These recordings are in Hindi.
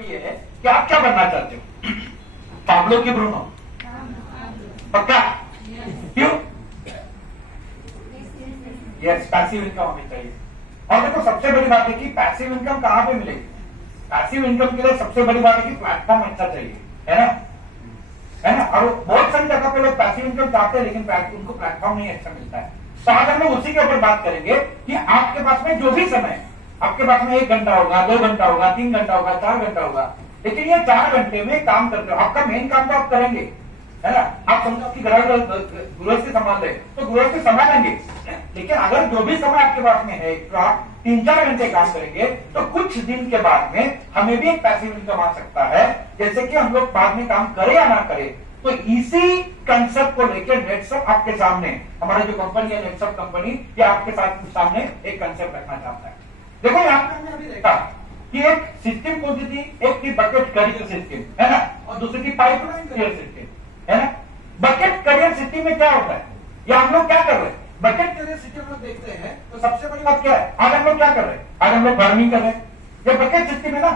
पे ये है कि आप क्या बनना चाहते हो? पाब्लो की ब्रूनो? पक्का? क्यों? यस, पैसिव इनकम हमें चाहिए। और देखो सबसे बड़ी बात है कि पैसिव इनकम कहां पे मिलेगी? पैसिव इनकम के लिए सबसे बड़ी बात है कि प्लेटफॉर्म अच्छा चाहिए, है ना? है ना? और बहुत सारी जगह पे लोग पैसिव इनकम चाहते हैं लेकिन उनको प्लेटफॉर्म नहीं अच्छा मिलता है। तो आज हम लोग उसी के ऊपर बात करेंगे कि आपके पास में जो भी समय है, आपके पास में 1 घंटा होगा, 2 घंटा होगा, 3 घंटा होगा, 4 घंटा होगा, लेकिन ये 4 घंटे में काम करते हो, आपका मेन काम तो आप करेंगे, है ना? आप समझो आपकी गृहस्थी संभाल रहे तो गृहस्थी संभालेंगे, लेकिन अगर जो भी समय आपके पास में है तो आप 3-4 घंटे काम करेंगे तो कुछ दिन के बाद में हमें भी एक पैसिव इनकम आ सकता है। जैसे कि हम लोग बाद में काम करें या ना करें, तो इसी कंसेप्ट को लेकर नेटसप आपके सामने, हमारा जो कंपनी है नेटसप कंपनी, ये आपके सामने एक कंसेप्ट रखना चाहता है। देखो यहाँ पे हमने अभी देखा कि एक सिस्टम कौन सी थी, एक थी बकेट करियर सिस्टम, है ना, और दूसरी थी पाइपलाइन करियर सिस्टम, है ना। बकेट करियर सिस्टम में क्या होता है, या हम लोग क्या कर रहे हैं? बकेट करियर सिस्टम में देखते हैं तो सबसे बड़ी बात क्या है, आज हम लोग क्या कर रहे हैं? आज हम लोग फार्मिंग कर रहे हैं। जब बकेट सिस्टम है ना,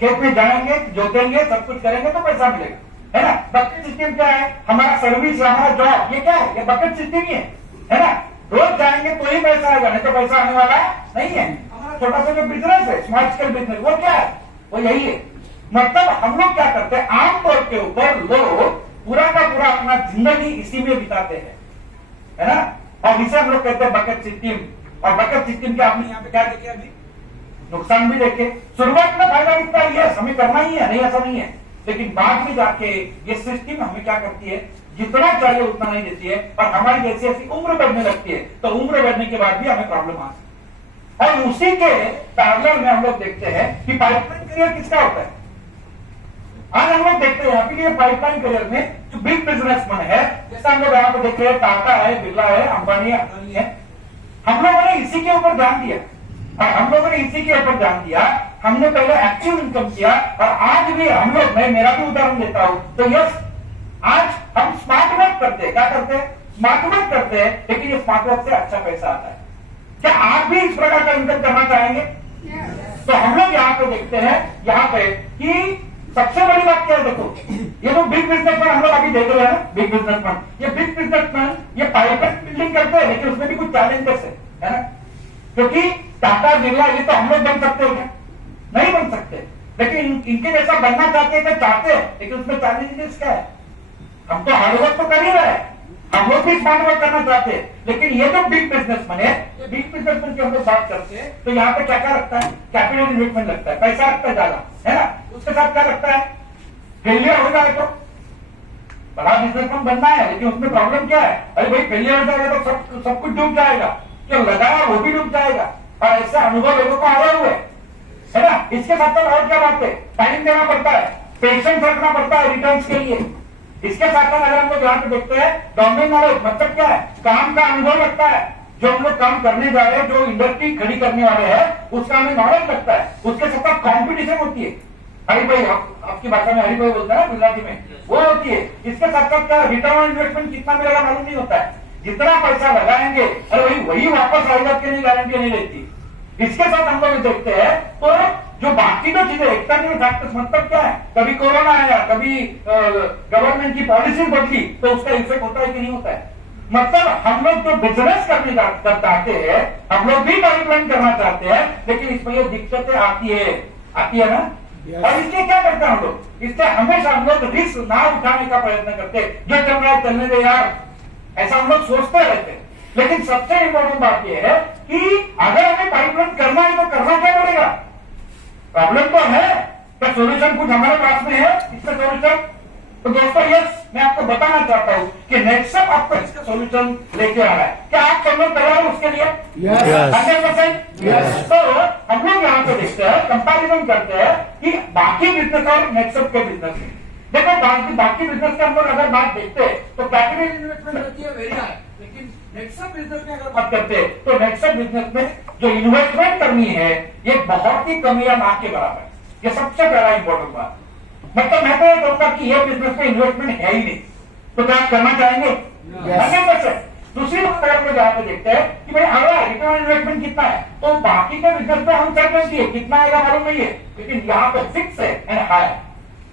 खेत में जाएंगे, जोतेंगे, सब कुछ करेंगे तो पैसा मिलेगा, है ना। बकेट सिस्टम क्या है? हमारा सर्विस, हमारा जॉब, ये क्या है? ये बकेट सिस्टम ही है ना। रोज जाएंगे तो ही पैसा आएगा, नहीं तो पैसा आने वाला नहीं है। हमारा छोटा सा जो बिजनेस है, स्मॉल स्केल बिजनेस, वो क्या है? वो यही है। मतलब हम लोग क्या करते हैं, आमतौर के ऊपर लोग पूरा का पूरा अपना जिंदगी इसी में बिताते हैं, है ना। और इसे हम लोग कहते हैं बकेट सिस्टम। और बकेट सिस्टम के आपने यहाँ पे क्या देखे? अभी नुकसान भी देखे। शुरुआत में फायदा दिखता है, ये हमें करना ही है, नहीं ऐसा नहीं है, लेकिन बाद में जाके ये सिस्टम हमें क्या करती है, जितना चाहिए उतना नहीं देती है, और हमारी जैसी ऐसी उम्र बढ़ने लगती है तो उम्र बढ़ने के बाद भी हमें प्रॉब्लम आ सकती है। और उसी के पैरेलल में हम लोग देखते हैं कि पाइपलाइन करियर किसका होता है। आज हम लोग देखते हैं यहाँ पे पाइपलाइन करियर में जो बिग बिजनेसमैन है, जैसा हम लोग यहाँ पे देख रहे हैं, टाटा है, बिरला है, अंबानी है, अदानी है, हम लोगों ने इसी के ऊपर ध्यान दिया। और हम लोगों ने इसी के ऊपर ध्यान दिया, हमने पहले एक्टिव इनकम किया, और आज भी हम लोग, मैं मेरा भी उदाहरण देता हूं, तो यस, आज हम स्मार्ट वर्क करते हैं। क्या करते हैं? स्मार्ट वर्क करते हैं, लेकिन ये स्मार्ट वर्क से अच्छा पैसा आता है। क्या आप भी इस प्रकार का इनकम करना चाहेंगे? तो हम लोग यहाँ पे देखते हैं, यहाँ पे कि सबसे बड़ी बात क्या है, देखो ये जो बिग बिजनेसमैन हम लोग अभी देख रहे हैं ना, बिग बिजनेसमैन, ये बिग बिजनेसमैन ये पाइपलाइन बिल्डिंग करते हैं, लेकिन उसमें भी कुछ चैलेंजेस है ना। क्योंकि टाटा, बिरला, ये तो हम लोग बन सकते हो क्या? नहीं बन सकते, लेकिन इनके जैसा बनना चाहते हैं, चाहते हैं, लेकिन उसमें चैलेंजेस क्या है? हम तो हार्डवर्क तो कर ही रहे हैं, हम लोग भी स्मार्ट वर्क करना चाहते हैं, लेकिन ये जो बिग बिजनेसमैन है, ये बिग बिजनेसमैन की हम लोग बात करते हैं तो यहाँ पे क्या क्या रखता है? कैपिटल इन्वेस्टमेंट लगता है, पैसा रखता है ज्यादा, है ना। उसके साथ क्या रखता है? फेलियर हो जाए तो बड़ा बिजनेसमैन बनना है, लेकिन उसमें प्रॉब्लम क्या है? अरे भाई फेलियर हो जाएगा तो सब कुछ डूब जाएगा, जो लगाया वो भी डूब जाएगा, और ऐसा अनुभव लोगों को आया हुआ है ना। इसके साथ साथ और क्या बात है? टाइम देना पड़ता है, पेशेंस रखना पड़ता है रिटर्न्स के लिए। इसके साथ साथ अगर हम लोग यहाँ पे देखते हैं, डोमेन नॉलेज मतलब क्या है? काम का अनुभव लगता है, जो हम लोग काम करने जा रहे हैं, जो इंडस्ट्री खड़ी करने वाले हैं, उसका हमें नॉलेज लगता है। उसके साथ साथ कॉम्पिटिशन होती है, हरी भाई, आपकी भाषा में हरी भाई बोलता है, गुजराती में वो होती है। इसके साथ साथ क्या, रिटर्न ऑन इन्वेस्टमेंट कितना मिलेगा मालूम नहीं होता है, जितना पैसा लगाएंगे अरे वही वापस आएगा कि नहीं, गारंटी नहीं रहती। इसके साथ हम लोग देखते हैं तो जो बाकी जो चीजें, एक्सटर्नल फैक्टर्स मतलब क्या है? कभी कोरोना आया, कभी गवर्नमेंट की पॉलिसी बदली, तो उसका इफेक्ट होता है कि नहीं होता है। मतलब हम लोग जो बिजनेस करने चाहते हैं, हम लोग भी पाइपलाइन करना चाहते हैं, लेकिन इसमें ये दिक्कतें आती है ना। और इसलिए क्या करते हैं हम लोग? इससे हमेशा हम लोग रिस्क ना उठाने का प्रयत्न करते हैं, जो चल रहा है चलने दे यार, ऐसा हम लोग सोचते रहते हैं। लेकिन सबसे इंपॉर्टेंट बात यह है कि अगर हमें पाइपलाइन करना है तो करना क्या पड़ेगा? प्रॉब्लम तो है, क्या सोल्यूशन कुछ हमारे पास में है इसका सोल्यूशन? तो दोस्तों यस, मैं आपको बताना चाहता हूं कि नेटसप आपको इसका सोल्यूशन लेके आ रहा है। क्या आप सब लोग तैयार हो उसके लिए? 100%। तो हम लोग यहाँ पे देखते हैं, कंपैरिजन करते हैं कि बाकी बिजनेस और नेटसप के बिजनेस में। देखो बाकी बिजनेस के हम लोग अगर बात देखते हैं तो कैपिटल इन्वेस्टमेंट रहती है वेरी हाई, लेकिन नेटसप बिजनेस में अगर बात करते हैं तो नेटसप बिजनेस में जो इन्वेस्टमेंट करनी है ये बहुत ही कम या ना के बराबर है। ये सबसे पहला इंपॉर्टेंट बात। मतलब मैं तो ये कहूंगा कि ये बिजनेस में इन्वेस्टमेंट है ही नहीं, तो क्या आप करना चाहेंगे? 100%। दूसरी बात अगर हम लोग यहाँ पे देखते हैं कि भाई अगला रिटर्न ऑन इन्वेस्टमेंट कितना है, तो बाकी के बिजनेस में हम सर्टेनिटी है कितना आएगा मालूम नहीं है, लेकिन यहाँ पे फिक्स है एंड हाई।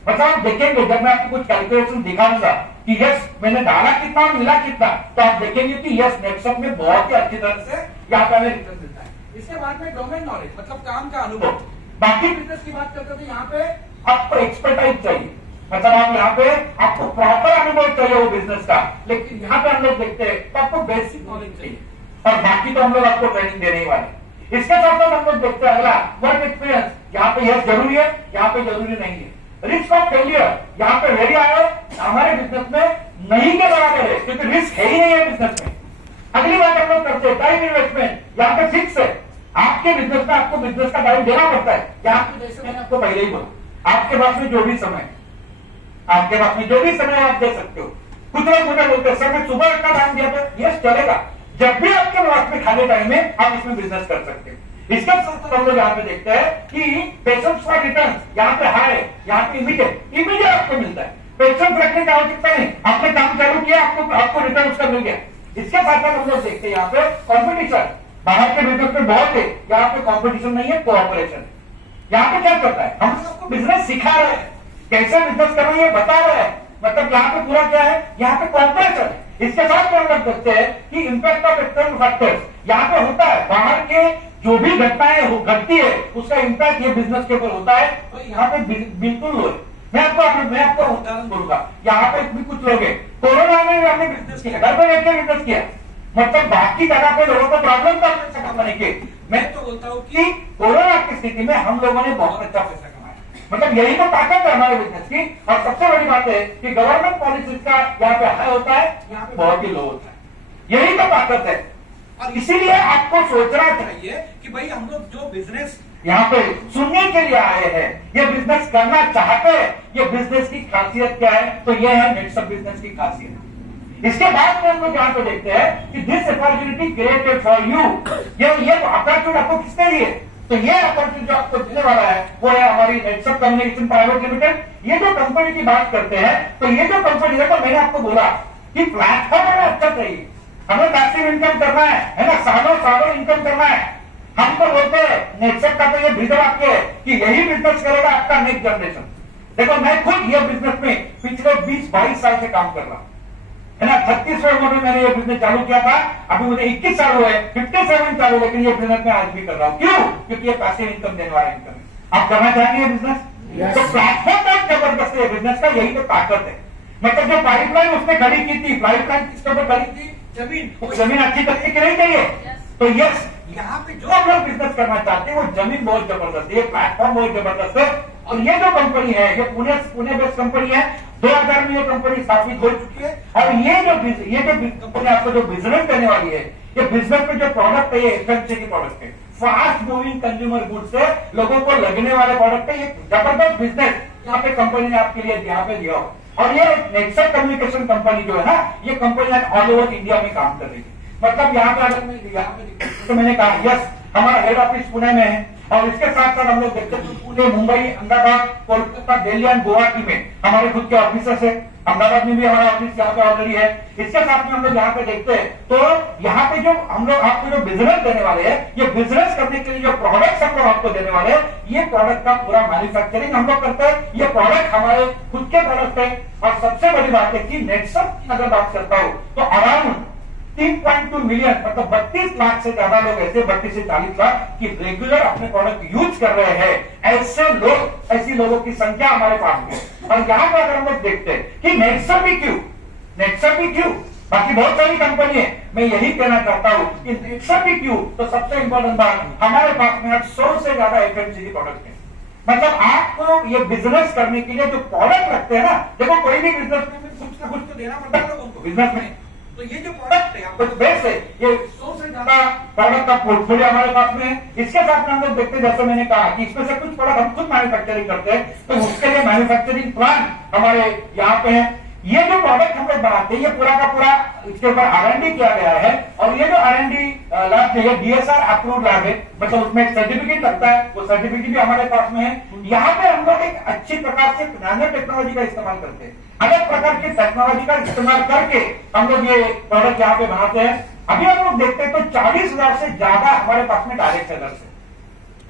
मतलब आप देखेंगे जब मैं आपको कुछ कैलकुलेशन दिखाऊंगा कि यस मैंने डाला कितना और मिला कितना, तो आप देखेंगे कि यस नेटसप में बहुत ही अच्छी तरह से यहाँ पे हमें रिटर्न मिलता है। इसके बाद में डोमेन नॉलेज मतलब काम का अनुभव। बाकी बिजनेस की बात करते थे यहाँ पे आपको एक्सपर्टाइज चाहिए, मतलब आप यहाँ पे आपको प्रॉपर अनुभव चाहिए वो बिजनेस का, लेकिन यहाँ पे हम लोग देखते हैं तो आपको बेसिक नॉलेज चाहिए और बाकी तो हम लोग आपको ट्रेनिंग देने ही वाले। इसके साथ साथ हम लोग देखते हैं अगला वर्क एक्सपीरियंस। यहाँ पे यस जरूरी है, यहाँ पे जरूरी नहीं है। रिस्क ऑफ फेलियर यहाँ पे वेरी आए हमारे बिजनेस में नहीं के बराबर है, क्योंकि रिस्क है ही नहीं है बिजनेस में। अगली बात हम लोग करते हैं टाइम इन्वेस्टमेंट। यहाँ पे फिक्स है, आपके बिजनेस में आपको बिजनेस का टाइम देना पड़ता है। यहाँ पे जैसे मैंने आपको पहले ही बोला आपके पास में जो भी समय, आपके पास में जो भी समय आप दे सकते हो। कुछ लोग मुझे बोलते हैं सर मैं सुबह का टाइम दिया तो यस चलेगा, जब भी आपके पास में खाली टाइम है आप इसमें बिजनेस कर सकते हो। इसके साथ हम लोग यहाँ पे देखते हैं कि पेशेंस फॉर रिटर्न यहाँ पे हाई, यहाँ पे इमीडिएट आपको मिलता है। पेशेंस रखने की आवश्यकता नहीं, आपने काम चालू किया आपको रिटर्न उसका मिल गया। इसके साथ साथ हम लोग देखते हैं यहाँ पे कॉम्पिटिशन। बाहर के बिजनेस में बहुत है, यहाँ पे कॉम्पिटिशन नहीं है, कोऑपरेशन। यहाँ पे क्या करता है, हम सबको बिजनेस सिखा रहे हैं, कैसे बिजनेस करना है बता रहे हैं, मतलब यहाँ पे पूरा क्या है, यहाँ पे कॉर्पोरेशन है। इसके साथ में हम लोग देखते हैं कि इम्पैक्ट ऑफ एक्सटर्नल फैक्टर्स यहाँ पे होता है, बाहर के जो भी घटनाएं घटती है उसका इम्पैक्ट ये बिजनेस के ऊपर होता है, तो यहाँ पे बिल्कुल लो है। मैं आपको उदाहरण बोलूंगा, यहाँ पे भी कुछ लोग हैं, कोरोना में भी हमने बिजनेस किया, घर पे बैठ के बिजनेस किया, मतलब बाकी तरह के लोगों को प्रॉब्लम का पैसा कमाने के। मैं तो बोलता हूँ कि कोरोना की स्थिति में हम लोगों ने बहुत अच्छा पैसा कमाया, मतलब यही तो ताकत है हमारे बिजनेस की। और सबसे बड़ी बात है कि गवर्नमेंट पॉलिसीज का यहाँ पे हाई होता है, यहाँ पे बहुत ही लो होता है, यही तो ताकत है। और इसीलिए आपको सोचना चाहिए कि भाई हम लोग जो बिजनेस यहाँ पे सुनने के लिए आए हैं, ये बिजनेस करना चाहते हैं, ये बिजनेस की खासियत क्या है, तो ये है नेटसप बिजनेस की खासियत। इसके बाद में हम लोग यहाँ पे देखते हैं कि this opportunity created for you, ये अपॉर्चुनिटी आपको किसने दी है, तो ये अपॉर्चुनिटी जो आपको देने वाला है वो है हमारी नेटसप कम्युनिकेशन प्राइवेट लिमिटेड। ये जो कंपनी की बात करते हैं, तो ये जो कंपनी है, तो मैंने आपको बोला कि प्लेटफॉर्म हमें अच्छा चाहिए, हमें पैसिव इनकम करना है ना, सालों सालों इनकम करना है। हम तो बोलते हैं नेटसप का तो ये विजन आपके है कि यही बिजनेस करेगा आपका नेक्स्ट जनरेशन। देखो मैं खुद ये बिजनेस में पिछले 20-22 साल से काम कर रहा हूं, है ना। 36वें उम्र में मैंने ये बिजनेस चालू किया था, अभी मुझे 21 साल हुए, 57 साल हुए, लेकिन ये बिजनेस मैं आज भी कर रहा हूँ। क्यों? क्योंकि ये पैसिव इनकम देने वाला इनकम है। आप करना चाहेंगे ये बिजनेस? तो प्लेटफॉर्म बहुत जबरदस्त है बिजनेस का, यही तो ताकत है। मतलब जो पाइपलाइन उसने खड़ी की थी, पाइपलाइन किसके ऊपर खड़ी थी, जमीन अच्छी तरीके की नहीं चाहिए, तो यस यहाँ पे जो हम लोग बिजनेस करना चाहते हैं वो जमीन बहुत जबरदस्त है, प्लेटफॉर्म बहुत जबरदस्त है। और ये जो कंपनी है ये पुणे बेस्ड कंपनी है, 2000 में ये कंपनी स्थापित हो चुकी है। और ये जो कंपनी आपको जो बिजनेस देने वाली है, ये बिजनेस में जो प्रोडक्ट है ये एफएमसीजी प्रोडक्ट है, फास्ट मूविंग कंज्यूमर गुड्स है, लोगों को लगने वाले प्रोडक्ट है। ये जबरदस्त बिजनेस यहाँ पे कंपनी ने आपके लिए यहाँ पे दिया हो। और ये नेटसप कम्युनिकेशन कंपनी जो है ना, ये कंपनी ऑल ओवर इंडिया में काम कर रही है। मतलब यहाँ पे अगर मैं तो मैंने कहा यस हमारा हेड ऑफिस पुणे में है, और इसके साथ साथ हम लोग देखते हैं पुणे, मुंबई, अहमदाबाद, कोलकाता, दिल्ली एंड गुवाहाटी में हमारे खुद के ऑफिस है। अहमदाबाद में भी हमारा ऑफिस यहाँ पे ऑलरेडी है। इसके साथ में हम लोग यहाँ पे देखते हैं, तो यहाँ पे जो हम लोग आपको जो बिजनेस देने वाले हैं, ये बिजनेस करने के लिए जो प्रोडक्ट्स हम लोग आपको देने वाले हैं, ये प्रोडक्ट का पूरा मैन्युफैक्चरिंग हम लोग करते हैं। ये प्रोडक्ट हमारे खुद के प्रोडक्ट है। और सबसे बड़ी बात है कि नेटसप की अगर बात करता हूं तो अराउंड 3.2 मिलियन, मतलब 32 लाख से ज्यादा लोग ऐसे, 32 से 40 लाख की रेगुलर अपने प्रोडक्ट यूज कर रहे हैं। ऐसे लोग, ऐसी लोगों की संख्या हमारे पास में। और यहाँ पर अगर हम लोग देखते हैं कि नेटसप ही क्यों, बाकी बहुत सारी कंपनी है, मैं यही कहना चाहता हूं कि नेटसप ही क्यों, तो सबसे इंपॉर्टेंट बात हमारे पास में 100 से ज्यादा एफएमसीजी प्रोडक्ट है। मतलब आपको ये बिजनेस करने के लिए जो प्रोडक्ट रखते हैं ना, देखो कोई भी बिजनेस में कुछ ना कुछ तो देना पड़ता है लोगों को बिजनेस में, तो ये जो प्रोडक्ट है आपको बेस है, ये 100 से ज्यादा प्रोडक्ट का पोर्टफोलियो हमारे पास में है। इसके साथ में हम लोग देखते हैं, जैसे मैंने कहा कि इसमें से कुछ प्रोडक्ट हम खुद मैन्युफैक्चरिंग करते हैं, तो उसके लिए मैन्युफैक्चरिंग प्लांट हमारे यहाँ पे है। ये जो प्रोडक्ट हम लोग बनाते हैं ये पूरा का पूरा इसके ऊपर R&D किया गया है, और ये जो R&D लैब जो है DSR अप्रूव्ड लैब है, मतलब उसमें एक सर्टिफिकेट लगता है, वो सर्टिफिकेट भी हमारे पास में है। यहाँ पे हम लोग एक अच्छी प्रकार से नैनो टेक्नोलॉजी का इस्तेमाल करते हैं, अलग प्रकार की टेक्नोलॉजी का इस्तेमाल करके हम लोग ये प्रोडक्ट यहाँ पे बनाते हैं। अभी हम लोग देखते हैं तो 40,000 से ज्यादा हमारे पास में डायरेक्ट सेलर्स है,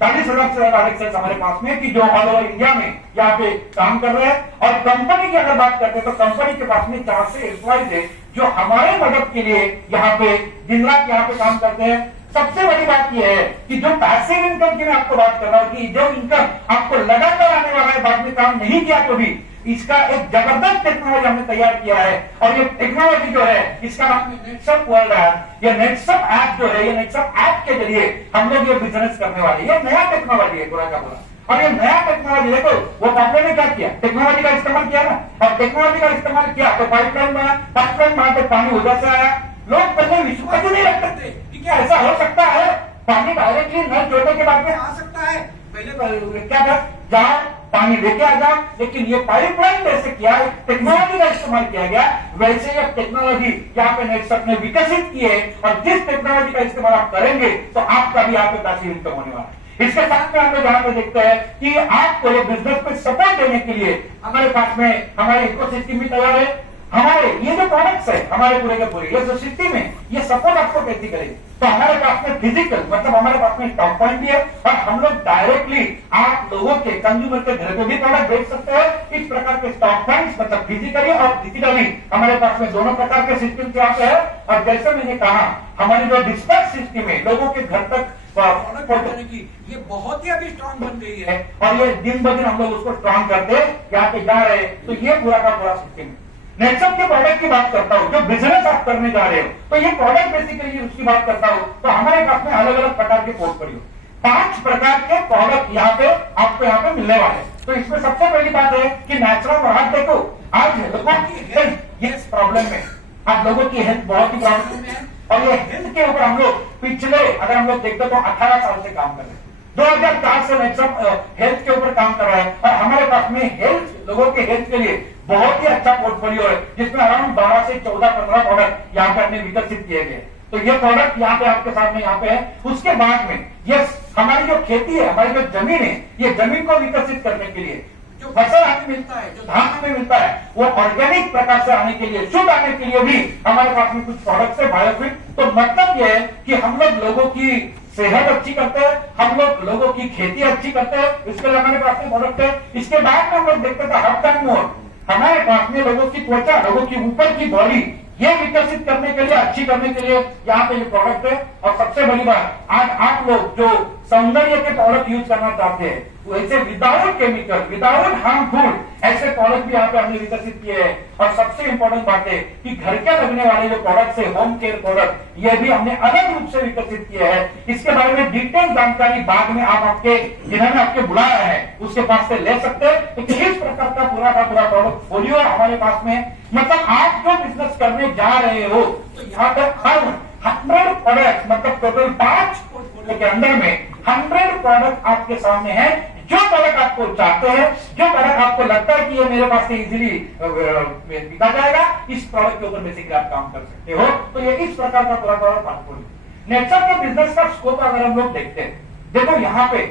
40,000 से डायरेक्ट सेल्स हमारे पास में कि जो ऑल ओवर इंडिया में यहाँ पे काम कर रहे हैं। और कंपनी की अगर बात करते हैं तो कंपनी के पास में 4 से एम्प्लॉइज है जो हमारे मदद के लिए यहाँ पे दिन रात यहाँ पे काम करते हैं। सबसे बड़ी बात यह है कि जो पैसिव इनकम की मैं आपको बात कर रहा हूं कि जो इनकम आपको लगातार आने वाला है, बाद में काम नहीं किया तो भी, इसका एक जबरदस्त टेक्नोलॉजी हमने तैयार किया है। और ये टेक्नोलॉजी जो है इसका नाम नेटसप वर्ल्ड ऐप। ये नेटसप ऐप जो है, ये नेटसप ऐप के जरिए हम लोग ये बिजनेस करने वाले, ये नया टेक्नोलॉजी है पूरा का पूरा। और ये नया टेक्नोलॉजी देखो, वो पॉपुलर ने क्या किया, टेक्नोलॉजी का इस्तेमाल किया ना, और टेक्नोलॉजी का इस्तेमाल किया तो पाइपलाइन बना, पाइपलाइन वहां पर पानी उधर से आया। लोग पहले विश्वास ही नहीं रखते थे कि क्या ऐसा हो सकता है, पानी डायरेक्टली नल जोड़ने के बाद में आ सकता है। पहले क्या था, जाओ पानी लेके आ जाओ, लेकिन ये पाइपलाइन कैसे किया, टेक्नोलॉजी का इस्तेमाल किया गया। वैसे ये टेक्नोलॉजी यहाँ पे नेटसप ने विकसित की है, और जिस टेक्नोलॉजी का इस्तेमाल आप करेंगे तो आपका भी यहाँ पे पैसिव इनकम होने वाला है। इसके साथ में हम लोग यहाँ पे देखते हैं कि आपको ये बिजनेस पे सपोर्ट देने के लिए हमारे पास में हमारे इकोसिस्टम भी तैयार है। हमारे ये जो प्रोडक्ट्स है हमारे पूरे के पूरे, ये जो सिस्टम है ये सपोर्ट आपको कैसे करेगी, तो हमारे पास में फिजिकल मतलब हमारे पास में स्टॉक पॉइंट भी है, और हम लोग डायरेक्टली आप लोगों के कंज्यूमर के घर पे भी प्रोडक्ट बेच सकते हैं। इस प्रकार के स्टॉक पॉइंट्स मतलब फिजिकली और डिजिटली हमारे पास में दोनों प्रकार के सिस्टम यहाँ पे है। और जैसे मैंने कहा, हमारी जो डिस्पैच सिस्टम है लोगों के घर तक प्रोडक्ट पहुंचाने की, ये बहुत ही अभी स्ट्रॉन्ग बन गई है, और ये दिन ब दिन हम लोग उसको स्ट्रॉन्ग करते यहाँ पे जा रहे हैं। तो ये पूरा का पूरा सिस्टम है। नेटसप के प्रोडक्ट की बात करता हूं, जो बिजनेस आप करने जा रहे हो, तो ये प्रोडक्ट बेसिकली उसकी बात करता हूं, तो हमारे पास में अलग अलग प्रकार के पोर्टफोलियो 5 प्रकार के प्रोडक्ट यहाँ पे आपको यहाँ पे मिलने वाले। तो इसमें सबसे पहली बात है कि नेचुरल प्रोडक्ट देखो, आज लोगों की हेल्थ ये प्रॉब्लम है, आज लोगों की हेल्थ बहुत ही प्रॉब्लम है, और ये हेल्थ के ऊपर हम लोग पिछले अगर हम लोग देखते तो 18 साल से काम कर रहे हैं। 2004 से नेटसप हेल्थ के ऊपर काम कर रहा है, और हमारे पास में हेल्थ लोगों के हेल्थ के लिए बहुत ही अच्छा पोर्टफोलियो है, जिसमें अराउंड 12 से 14-15 प्रोडक्ट यहाँ पे हमने विकसित किए गए। तो ये प्रोडक्ट यहाँ पे आपके सामने यहाँ पे है। उसके बाद में ये हमारी जो खेती है, हमारी जो जमीन है, ये जमीन को विकसित करने के लिए जो फसल हमें मिलता है, जो धान हमें मिलता है, वो ऑर्गेनिक प्रकार से आने के लिए, शुद्ध आने के लिए भी हमारे पास में कुछ प्रोडक्ट्स है बायोफिट। तो मतलब ये है कि हम लोग लोगों की सेहत अच्छी करते हैं, हम लोग लोगों की खेती अच्छी करते हैं, इसके लिए हमारे पास में प्रोडक्ट है। इसके बाद में हम लोग देखते थे हब एंड मोर, हमारे पास में लोगों की त्वचा, लोगों की ऊपर की बॉडी ये विकसित करने के लिए, अच्छी करने के लिए यहाँ पे ये प्रोडक्ट है। और सबसे बड़ी बात, आज आप लोग जो सौंदर्य के प्रोडक्ट यूज करना चाहते हैं, वैसे विदाउट केमिकल, विदाउट हार्मफुल ऐसे प्रोडक्ट भी यहाँ पे हमने विकसित किए हैं। और सबसे इंपॉर्टेंट बात है कि घर के लगने वाले जो प्रोडक्ट्स है, होम केयर प्रोडक्ट, ये भी हमने अलग रूप से विकसित किए हैं। इसके बारे में डिटेल जानकारी बाद में आप आपके जिन्होंने आपके बुलाया है उसके पास से ले सकते हैं। तो इस प्रकार का पूरा प्रोडक्ट फोलियो हमारे पास में, मतलब आप जो बिजनेस करने जा रहे हो, तो यहाँ पर हर 100 प्रोडक्ट मतलब टोटल 5 पोर्टफोलियो के अंदर में 100 प्रोडक्ट आपके सामने है। जो प्रोडक्ट आपको चाहते हैं, जो प्रोडक्ट आपको लगता है कि ये मेरे पास से इजीली बिका जाएगा, इस प्रोडक्ट के ऊपर बेसिकली आप काम कर सकते हो। तो ये इस प्रकार का पूरा पोर्टफोलियो। नेटसप के बिजनेस का स्कोप अगर हम लोग देखते हैं, देखो यहाँ पे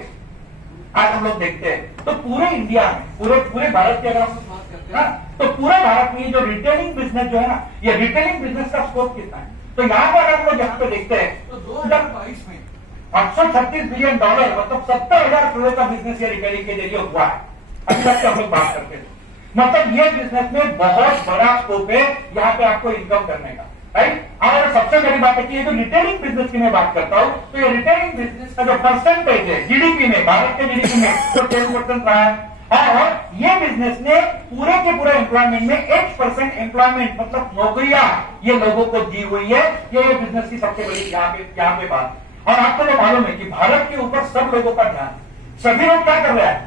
आज हम लोग देखते हैं तो पूरे इंडिया में, पूरे भारत की अगर हम बात करते हैं तो पूरे भारत में जो रिटेलिंग बिजनेस जो है ना, ये रिटेलिंग बिजनेस का स्कोप कितना है। तो यहाँ पर अगर हम लोग यहाँ पे देखते हैं तो 2022 में $836 बिलियन मतलब 70,000 करोड़ का बिजनेस ये रिटेलिंग के जरिए हुआ है। अभी तक हम लोग बात करते हैं, मतलब ये बिजनेस में बहुत बड़ा स्कोप है यहाँ पे आपको इनकम करने का, राइट। और सबसे बड़ी बात है कि ये जो रिटेलिंग बिजनेस की मैं बात करता हूँ, तो ये रिटेलिंग बिजनेस का जो परसेंटेज है जीडीपी में, भारत के जीडीपी में तो 10% रहा है। और ये बिजनेस ने पूरे के पूरे एम्प्लॉयमेंट में 8% एम्प्लॉयमेंट मतलब नौकरियां ये लोगों को दी हुई है। ये बिजनेस की सबसे बड़ी यहाँ पे बात। और आपको तो मालूम है कि भारत के ऊपर सब लोगों का ध्यान, सभी लोग क्या कर रहे हैं,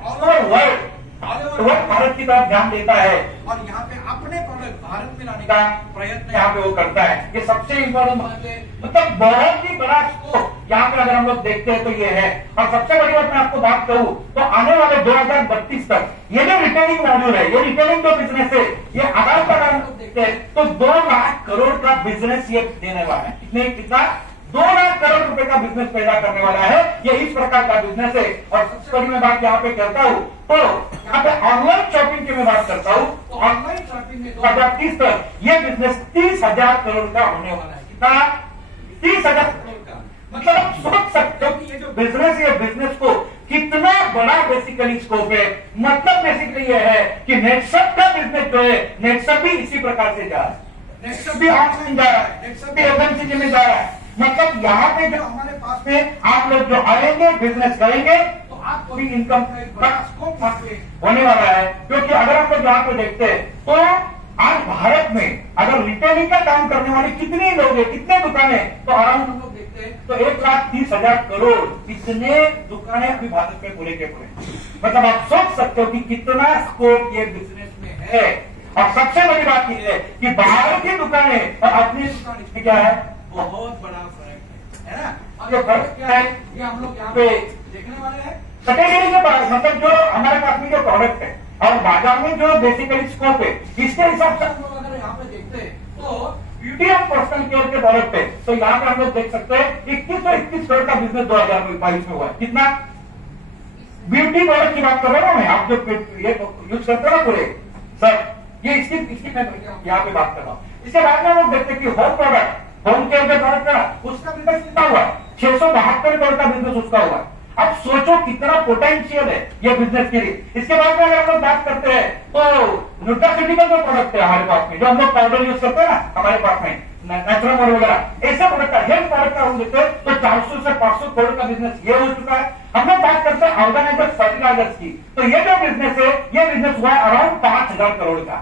वर्ल्ड भारत की तरफ ध्यान देता है, और यहाँ पे अपने प्रोडक्ट भारत में लाने का प्रयत्न यहाँ पे वो करता है। ये सबसे इंपॉर्टेंट बात है, मतलब बहुत ही बड़ा स्कोप यहाँ पे अगर हम लोग देखते हैं तो ये है। और सबसे बड़ी बात मैं आपको बात कहूं तो आने वाले 2032 तक ये जो रिटेलिंग मॉड्यूल है, ये रिटेलिंग जो बिजनेस है, ये अगर हम लोग देखते हैं तो 2 लाख करोड़ का बिजनेस ये देने वाला है। कितना 2 लाख करोड़ रुपए का बिजनेस पैदा करने वाला है। ये इस प्रकार का बिजनेस है। और सबसे बड़ी मैं बात यहाँ पे करता हूँ तो यहाँ पे ऑनलाइन शॉपिंग की मैं बात करता हूँ तो ऑनलाइन शॉपिंग में 2030 तक ये बिजनेस 30,000 करोड़ का होने वाला है। कितना 30,000 करोड़ का। मतलब आप सोच सकते हो कि ये जो बिजनेस है, बिजनेस को कितना बड़ा बेसिकली स्कोप है। मतलब बेसिकली ये है कि नेटसप का बिजनेस जो है, नेटसप भी इसी प्रकार से जा रहा है, नेटसप भी ऑनलाइन जा रहा है, नेटसप भी एफएमसीजी में जा रहा है। मतलब यहाँ पे जो हमारे पास में आप लोग जो आएंगे बिजनेस करेंगे तो आपको भी इनकम का एक बड़ा स्कोप होने वाला है। क्योंकि अगर आप लोग यहाँ पे देखते हैं तो आज भारत में अगर रिटेलिंग का काम करने वाले कितने लोग हैं, कितने दुकानें, तो अराउंड हम लोग देखते हैं तो 1,30,000 करोड़ इतने दुकानें अभी भारत में पूरे के पूरे। मतलब आप सोच सकते हो कि कितना स्कोप ये बिजनेस में है। और सबसे बड़ी बात यह है कि बाहर की दुकानें और अपनी दुकान इसमें क्या है, बहुत बड़ा फर्क है ना। और ये फर्क क्या है ये हम लोग यहाँ पे देखने वाले हैं। कैटेगरी के बाद मतलब जो हमारे पास में जो प्रोडक्ट है और बाजार में जो बेसिकली स्कोप है, इसके हिसाब से हम लोग अगर यहाँ पे देखते हैं तो ब्यूटी और पर्सनल केयर के प्रोडक्ट है तो यहाँ पे हम लोग देख सकते हैं 2121 करोड़ का बिजनेस 2022 में हुआ है। कितना ब्यूटी प्रोडक्ट की बात कर रहा हूँ मैं, आप जो ये यूज करते हो ना पूरे सर, ये इसकी मैं यहाँ पे बात कर रहा हूँ। इसके बाद में हम लोग देखते हैं कि होम प्रोडक्ट, होम केयर के प्रोडक्ट का उसका बिजनेस कितना हुआ, 672 करोड़ का बिजनेस उसका हुआ। अब सोचो कितना पोटेंशियल है ये बिजनेस के लिए। इसके बाद में अगर हम लोग बात करते हैं तो न्यूट्रास्यूटिकल जो प्रोडक्ट है हमारे पास में, जो हम लोग पाउडर यूज करते हैं ना हमारे पास में, नेचुरल वगैरह ऐसे प्रोडक्ट का, हेल्थ प्रोडक्ट का हम देखते हैं तो 400 से 500 करोड़ का बिजनेस ये हो चुका है। हम लोग बात करते हैं ऑर्गेनाइजर फर्टिलाइजर्स की, तो ये जो बिजनेस है ये बिजनेस हुआ है अराउंड 5,000 करोड़ का।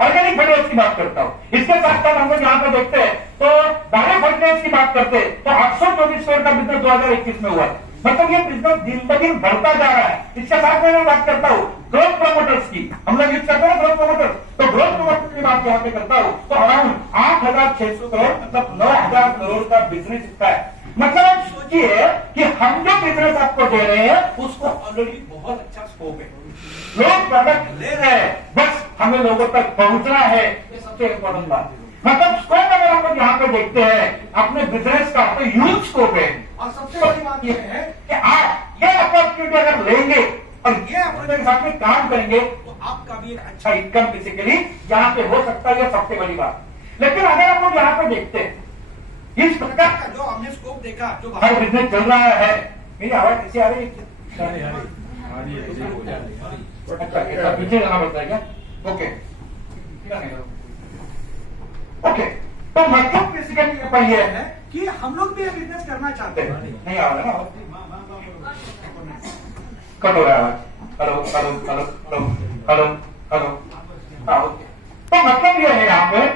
ऑर्गेनिक फर्टिलाइजर की बात करता हूं। इसके साथ साथ हम लोग यहाँ पे देखते हैं तो बायो फर्टिलाइजर की बात करते हैं तो 824 करोड़ का बिजनेस 2021 में हुआ है। मतलब ये बिजनेस दिन ब दिन बढ़ता जा रहा है। इसके साथ में मैं बात करता हूँ ग्रोथ प्रमोटर्स की, हम लोग यूज करते हैं ग्रोथ प्रमोटर्स, तो ग्रोथ प्रमोटर्स की बात यहाँ पे करता हूँ तो अराउंड 8,600 करोड़ मतलब 9,000 करोड़ का बिजनेस इसका है। मतलब आप सोचिए कि हम जो बिजनेस आपको दे रहे हैं उसको ऑलरेडी बहुत अच्छा स्कोप है, लोग प्रोडक्ट ले रहे हैं, बस हमें लोगों तक पहुंचना है, ये सबसे इंपॉर्टेंट बात है। मतलब स्कोप अगर हम लोग यहाँ पे देखते हैं अपने बिजनेस का तो ह्यूज स्कोप है। और सबसे बड़ी बात यह है कि आप ये अपॉर्चुनिटी अगर लेंगे और ये अपने साथ में काम करेंगे तो आपका भी एक अच्छा इनकम बेसिकली यहाँ पे हो सकता है, ये सबसे बड़ी बात। लेकिन अगर हम लोग यहाँ पे देखते हैं इस प्रकार का जो हमने स्कोप देखा, जो बाहर बिजनेस चल रहा है, मेरी आवाज कैसी आ रही है? पीछे जाना पड़ता है क्या? ओके ओके, तो मतलब बेसिकली ये है कि हम लोग भी ये बिजनेस करना चाहते हैं। नहीं आ रहा ना, कट हो रहा है। Hello hello hello hello hello hello, हाँ ओके। तो मतलब ये है यहाँ पे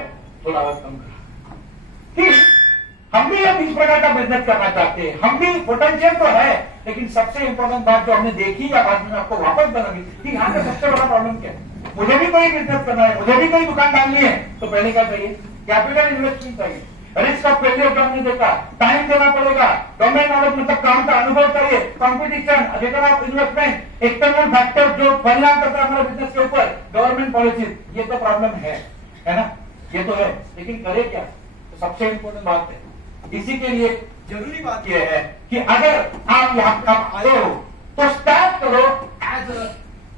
थोड़ा और कम कि हम भी इस प्रकार का बिजनेस करना चाहते हैं। हम भी पोटेंशियल तो है, लेकिन सबसे इंपॉर्टेंट बात जो हमने देखी या बाद में आपको वापस बताऊंगी कि यहाँ पे सबसे बड़ा प्रॉब्लम क्या है। मुझे भी कोई बिजनेस करना है, मुझे भी कोई दुकान डालनी है, तो पहले क्या चाहिए? कैपिटल इन्वेस्टमेंट चाहिए, रिस्क ऑफ फेलियर जो हमने देखा, टाइम देना पड़ेगा, डोमेन नॉलेज मतलब काम का अनुभव चाहिए, competition, return of investment, external factor जो परिणाम करता है हमारे बिजनेस के ऊपर, गवर्नमेंट पॉलिसी, ये तो प्रॉब्लम है ना, ये तो है। लेकिन करे क्या? तो सबसे इंपॉर्टेंट बात है, इसी के लिए जरूरी बात यह है कि अगर आप यहाँ पर आए हो तो स्टार्ट करो एज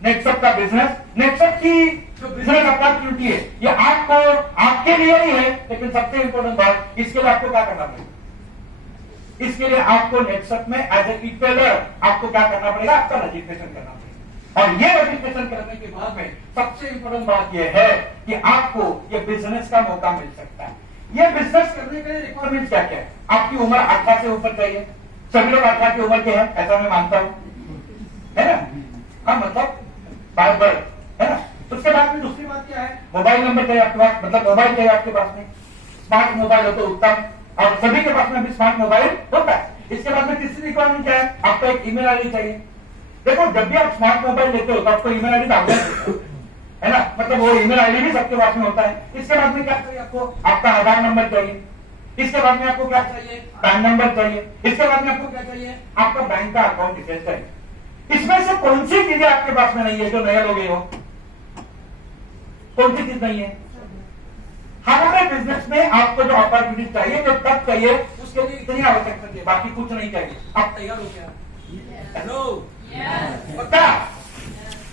नेटसप का बिजनेस। नेटसप की जो बिजनेस अपॉर्चुनिटी है ये आपको आपके लिए ही है, लेकिन सबसे इंपॉर्टेंट बात, इसके लिए आपको क्या करना पड़ेगा? इसके लिए आपको नेटसप में एज ए रिटेलर आपको क्या करना पड़ेगा? आपका रजिस्ट्रेशन करना पड़ेगा। और ये रजिस्ट्रेशन करने के बाद में सबसे इंपॉर्टेंट बात यह है कि आपको ये बिजनेस का मौका मिल सकता है। ये बिजनेस करने के लिए रिक्वायरमेंट क्या क्या है? आपकी उम्र 18 से ऊपर चाहिए, सभी लोग 18 की उम्र के हैं ऐसा मैं मानता हूं, है ना? हाँ, मतलब बाय बर्थ, है ना? उसके बाद में दूसरी बात क्या है? मोबाइल नंबर चाहिए आपके पास, मतलब मोबाइल चाहिए आपके पास में, स्मार्ट मोबाइल हो तो उत्तम, और सभी के पास में भी स्मार्ट मोबाइल होता है। इसके बाद में तीसरी रिक्वायरमेंट क्या है? आपका एक ईमेल आईडी चाहिए। देखो, जब भी आप स्मार्ट मोबाइल लेते हो तो आपको ईमेल आईडी डालना है ना, मतलब वो ईमेल आईडी भी सबके पास में होता है। इसके बाद में क्या चाहिए आपको? आपका आधार नंबर चाहिए, इसके बाद में आपको क्या चाहिए, पैन नंबर चाहिए। इसके बाद में आपको क्या चाहिए, आपका बैंक का अकाउंट डिटेल्स चाहिए। इसमें से कौन सी चीजें आपके पास में नहीं है जो नए लोग हो, कौन सी चीज नहीं है? हमारे बिजनेस में आपको जो अपॉर्चुनिटी चाहिए, जो तक चाहिए, उसके लिए इतनी आवश्यकता है, बाकी कुछ नहीं चाहिए। आप तैयार हो क्या? हेलो, पक्का?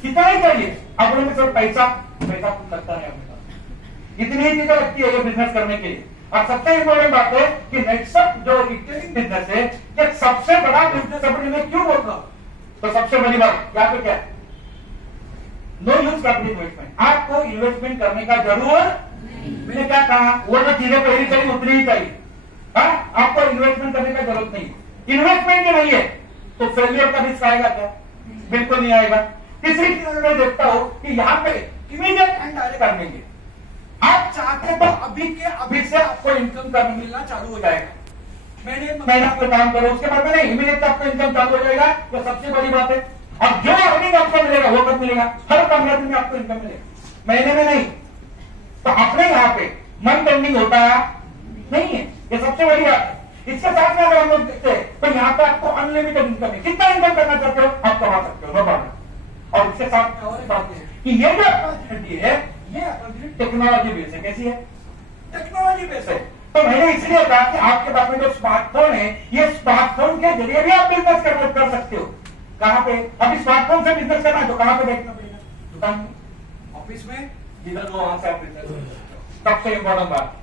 कितना ही चाहिए? अपने में सिर्फ पैसा पैसा कुछ लगता है अपने पास, इतनी ही चीजें लगती है ये बिजनेस करने के लिए। और सबसे इंपॉर्टेंट बात है कि नेटसप जो रिटेलिंग बिजनेस है, ये सबसे बड़ा बिजनेस अपने में क्यों बोलता हूं? तो सबसे बड़ी बात यहाँ पे क्या है, नो यूज कैपिटल इन्वेस्टमेंट। आपको इन्वेस्टमेंट करने का जरूरत, मैंने क्या कहा, वो जो चीजें पहली चाहिए उतनी ही चाहिए। आपको इन्वेस्टमेंट करने का जरूरत नहीं, इन्वेस्टमेंट ही नहीं है तो फेलियर का रिस्क आएगा क्या? बिल्कुल नहीं आएगा। तीसरी चीज मैं देखता हूं कि यहाँ पे इमीडिएट एंड डायरेक्ट अर्निंग है। आप चाहते तो अभी के अभी से आपको इनकम करने मिलना चालू हो जाएगा। मैंने आपको काम करो, उसके बाद में नहीं, इमीडिएट आपको इनकम चालू हो जाएगा। तो सबसे बड़ी बात है, अब जो अर्निंग आपको मिलेगा वो कब मिलेगा? हर 15 दिन में आपको इनकम मिलेगा, महीने में नहीं। तो अपने यहाँ पे मंथ एंडिंग होता नहीं है, ये सबसे बड़ी बात है। इसके साथ में अगर हम लोग देखते हैं तो यहाँ पे आपको अनलिमिटेड इनकम है, कितना इनकम करना चाहते हो आप कमा सकते हो, नो प्रॉब्लम। और इसके साथ में और एक बात है कि ये जो अपॉर्चुनिटी है, ये अपॉर्चुनिटी टेक्नोलॉजी बेस है। कैसी है? टेक्नोलॉजी बेस है। तो मैंने इसलिए कहा कि आपके पास में जो स्मार्टफोन है, ये स्मार्टफोन के जरिए भी आप बिजनेस कर सकते हो। कहाँ पे? अभी स्मार्टफोन से बिजनेस करना है तो कहाँ पे देखना पड़ेगा? दुकान में, ऑफिस में, जिधर वो वहां से आप बिजनेस कर सकते हो। सबसे इंपॉर्टेंट बात।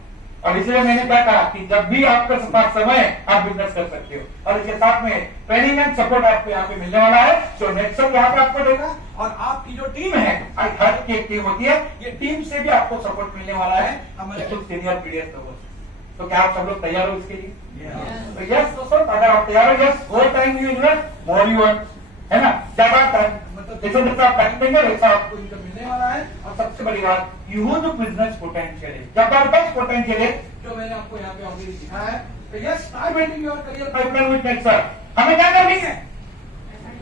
और इसलिए मैंने क्या कहा कि जब भी आपके पास समय है आप बिजनेस कर सकते हो। और इसके साथ में ट्रेनिंग एंड सपोर्ट आपको यहाँ पे मिलने वाला है, जो नेटसप यहाँ पे आपको देगा। और आपकी जो टीम है, हर की एक टीम होती है, ये टीम से भी आपको सपोर्ट मिलने वाला है हमारे कुछ सीनियर पीडीएस लोगों से। तो क्या आप सब लोग तैयार हो इसके लिए? तो यस दोस्तों, अगर आप तैयार हो, yes, more time you invest more you earn, है ना? ज्यादा टाइम मतलब जैसा आप टाइम देंगे वैसा आपको इनकम मिलने वाला है। और सबसे बड़ी बात, ह्यूज बिजनेस पोटेंशियल है, जबरदस्त पोटेंशियल है, जो मैंने आपको यहाँ पे ऑलरेडी दिखाया है। तो yes, start building your career pipeline with नेटसप। हमें क्या करनी है?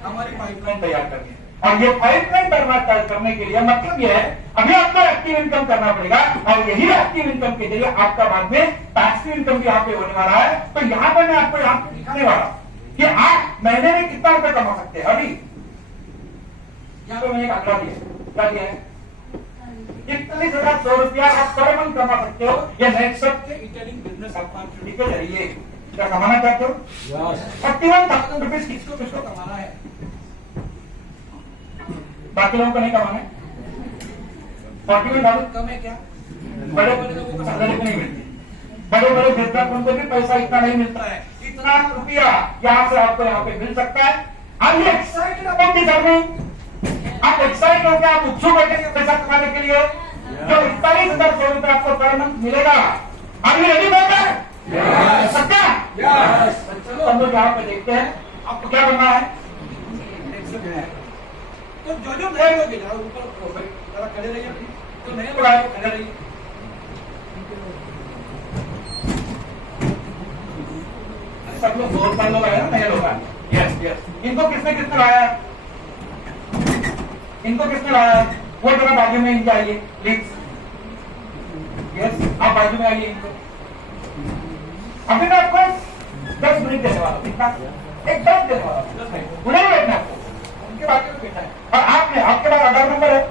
हमारी पाइपलाइन तैयार करनी है। और ये पाइपलाइन तैयार करने के लिए मतलब ये है, अभी आपको एक्टिव इनकम करना पड़ेगा। और यही एक्टिव इनकम के जरिए आपका बाद में पैसिव इनकम भी यहाँ पे होने वाला है। तो यहाँ पर मैं आपको यहाँ पे दिखाने वाला कि आप महीने में कितना रुपए कमा सकते हैं। अभी यहाँ पे मैंने एक आंकड़ा दिया, क्या दिया है? 41,100 रुपया आप पर मंथ कमा सकते हो, या नेटसप के रिटेलिंग बिजनेस अपॉर्चुनिटी के जरिए। क्या कमाना चाहते हो? 41,000 रुपीज किसको किसको कमाना है? बाकी लोगों को नहीं कमाना है। 41,000 कम है क्या? बड़े बड़े लोगों को सैलरी नहीं मिलती, बड़े बड़े बिजनेसमैन को भी पैसा इतना नहीं मिलता है। इतना रुपया यहाँ से आपको यहाँ पे मिल सकता है। Are you excited about this earning? आप एक्साइटेड हो क्या? आप उत्सुक बैठेंगे पैसा कमाने के लिए? जो 41,100 रुपए आपको पर मंथ मिलेगा, are you ready for that? सकता? चलो हम लोग यहाँ पे देखते हैं आपको क्या करना है। तो जो नए लोग ऊपर जरा खड़े रहिए, तो नए लोग आए खड़े रहिए। सब लोग 2 साल लोग आए ना, नए लोग आए। यस यस, इनको किसने किसने लाया? इनको किसने लाया? वो जरा बाजू में इनके आइए प्लीज। यस, आप बाजू में आइए इनको। अभी मैं आपको 10 मिनट देने वाला हूँ, कितना? एक 10 देने वाला हूँ, 10 मिनट उन्हें बैठना आपको, उनके बाकी में बैठना है। और आपने, आपके पास आधार नंबर है?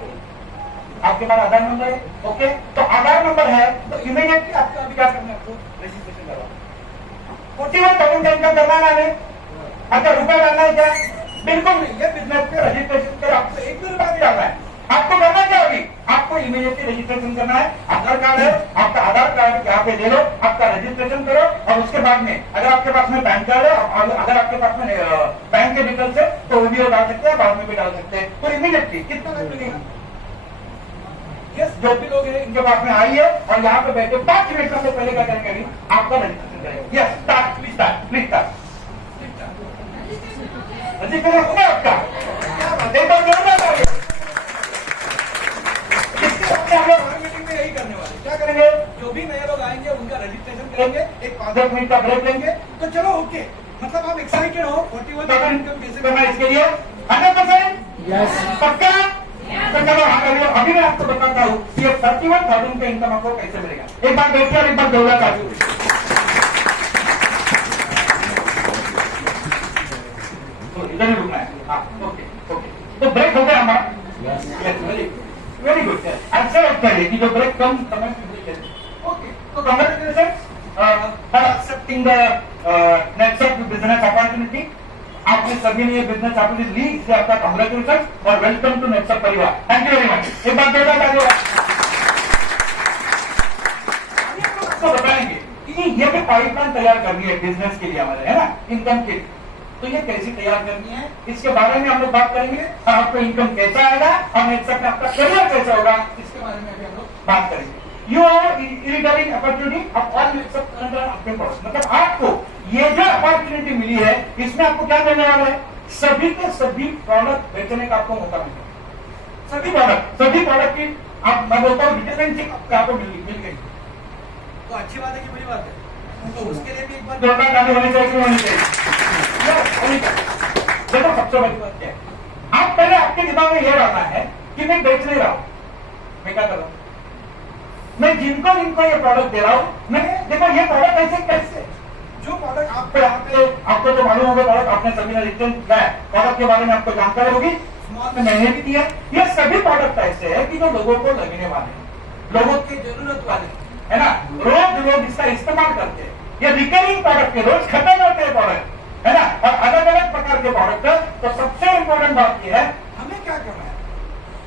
आपके पास आधार नंबर है? ओके, तो आधार नंबर है तो इमीडिएटली आपको अभी क्या करना है? आपको रजिस्ट्रेशन करवाना। 41,000 का इनकम करना है। अच्छा, रुपया डालना है क्या? बिल्कुल नहीं, ये बिजनेस पे रजिस्ट्रेशन कर आपको 1 भी रुपया नहीं डालना है। आपको करना क्या अभी? आपको इमीडिएटली रजिस्ट्रेशन करना है। आधार कार्ड है, आपका आधार कार्ड यहाँ पे ले लो, आपका रजिस्ट्रेशन करो। और उसके बाद में अगर आपके पास में पैन कार्ड है, अगर आपके पास में बैंक के डिटेल्स है तो वो भी डाल सकते हैं, बाद में भी डाल सकते हैं। तो इमीडिएटली कितना टाइम लगेगा? यस, जो भी लोग हैं इनके पास में आइए और यहाँ पे बैठे 5 मिनट से पहले क्या करेंगे? आपका रजिस्ट्रेशन करेंगे। Yes, start, please start, please start. Registration हो गया आपका? एक बार जरूर बताइए। हम लोग मीटिंग में यही करने वाले, क्या करेंगे? जो भी नए लोग आएंगे उनका रजिस्ट्रेशन करेंगे, एक 5 मिनट का ब्रेक लेंगे। तो चलो ओके, मतलब आप एक्साइटेड हो 41,000 इनकम कैसे करना इसके लिए? 100%? यस, पक्का? तो चलो अभी मैं आपको बताता हूँ कि 31,000 का इनकम आपको कैसे मिलेगा। एक बार बैठिए और एक बार दौड़ा काटू। यही रुकना है। हाँ ओके ओके, तो ब्रेक हो गया हमारा। Very good. अच्छा लगता है कि जो ब्रेक कम समय में मिल जाए। ओके, तो congratulation for accepting the network business opportunity. आपने सभी ने ये बिजनेस अपॉर्चुनिटी ली, इसलिए आपका कंग्रेचुलेशन और वेलकम टू नेटवर्क परिवार। Thank you very much. एक बात जोरदार तालियां। आपको बताएंगे कि ये भी पाइपलाइन तैयार करनी है बिजनेस के लिए हमारे, है ना, इनकम के लिए। तो ये कैसी तैयार करनी है, इसके बारे में हम लोग बात करेंगे। और आपको इनकम कैसा आएगा और नेटवर्क में आपका करियर कैसा होगा, इसके बारे में भी हम लोग बात करेंगे। You are irritating opportunity of all network under अपने प्रोडक्ट। मतलब आपको ये जो अपॉर्चुनिटी मिली है, इसमें आपको क्या करने वाला है, सभी के सभी प्रोडक्ट बेचने का आपको मौका मिलेगा। सभी प्रोडक्ट की आप, मैं बोलता हूँ डिपेंडेंसी आपको मिल गई। तो अच्छी बात है कि बुरी बात है? तो उसके लिए भी एक बार जोरदार ताली होनी चाहिए, होनी चाहिए। देखो सबसे बड़ी बात क्या है, आप पहले आपके दिमाग में यह रहना है कि मैं बेच नहीं रहा हूं, मैं क्या कर रहा हूं, मैं जिनको ये प्रोडक्ट दे रहा हूं, मैं देखो ये प्रोडक्ट ऐसे कैसे, जो प्रोडक्ट आपको तो मालूम होगा, प्रोडक्ट आपने सभी ने रिटर्न किया है, प्रोडक्ट के बारे में आपको जानकारी होगी, मैंने भी दिया। ये सभी प्रोडक्ट ऐसे है कि जो लोगों को लगने वाले हैं, लोगों की जरूरत वाले, है ना, रोज लोग इसका इस्तेमाल करते हैं। ये रिकरिंग प्रोडक्ट है, रोज खत्म होते हैं प्रोडक्ट, है ना, और अलग अलग प्रकार के प्रोडक्ट है। तो सबसे इंपॉर्टेंट बात यह है, हमें क्या करना है,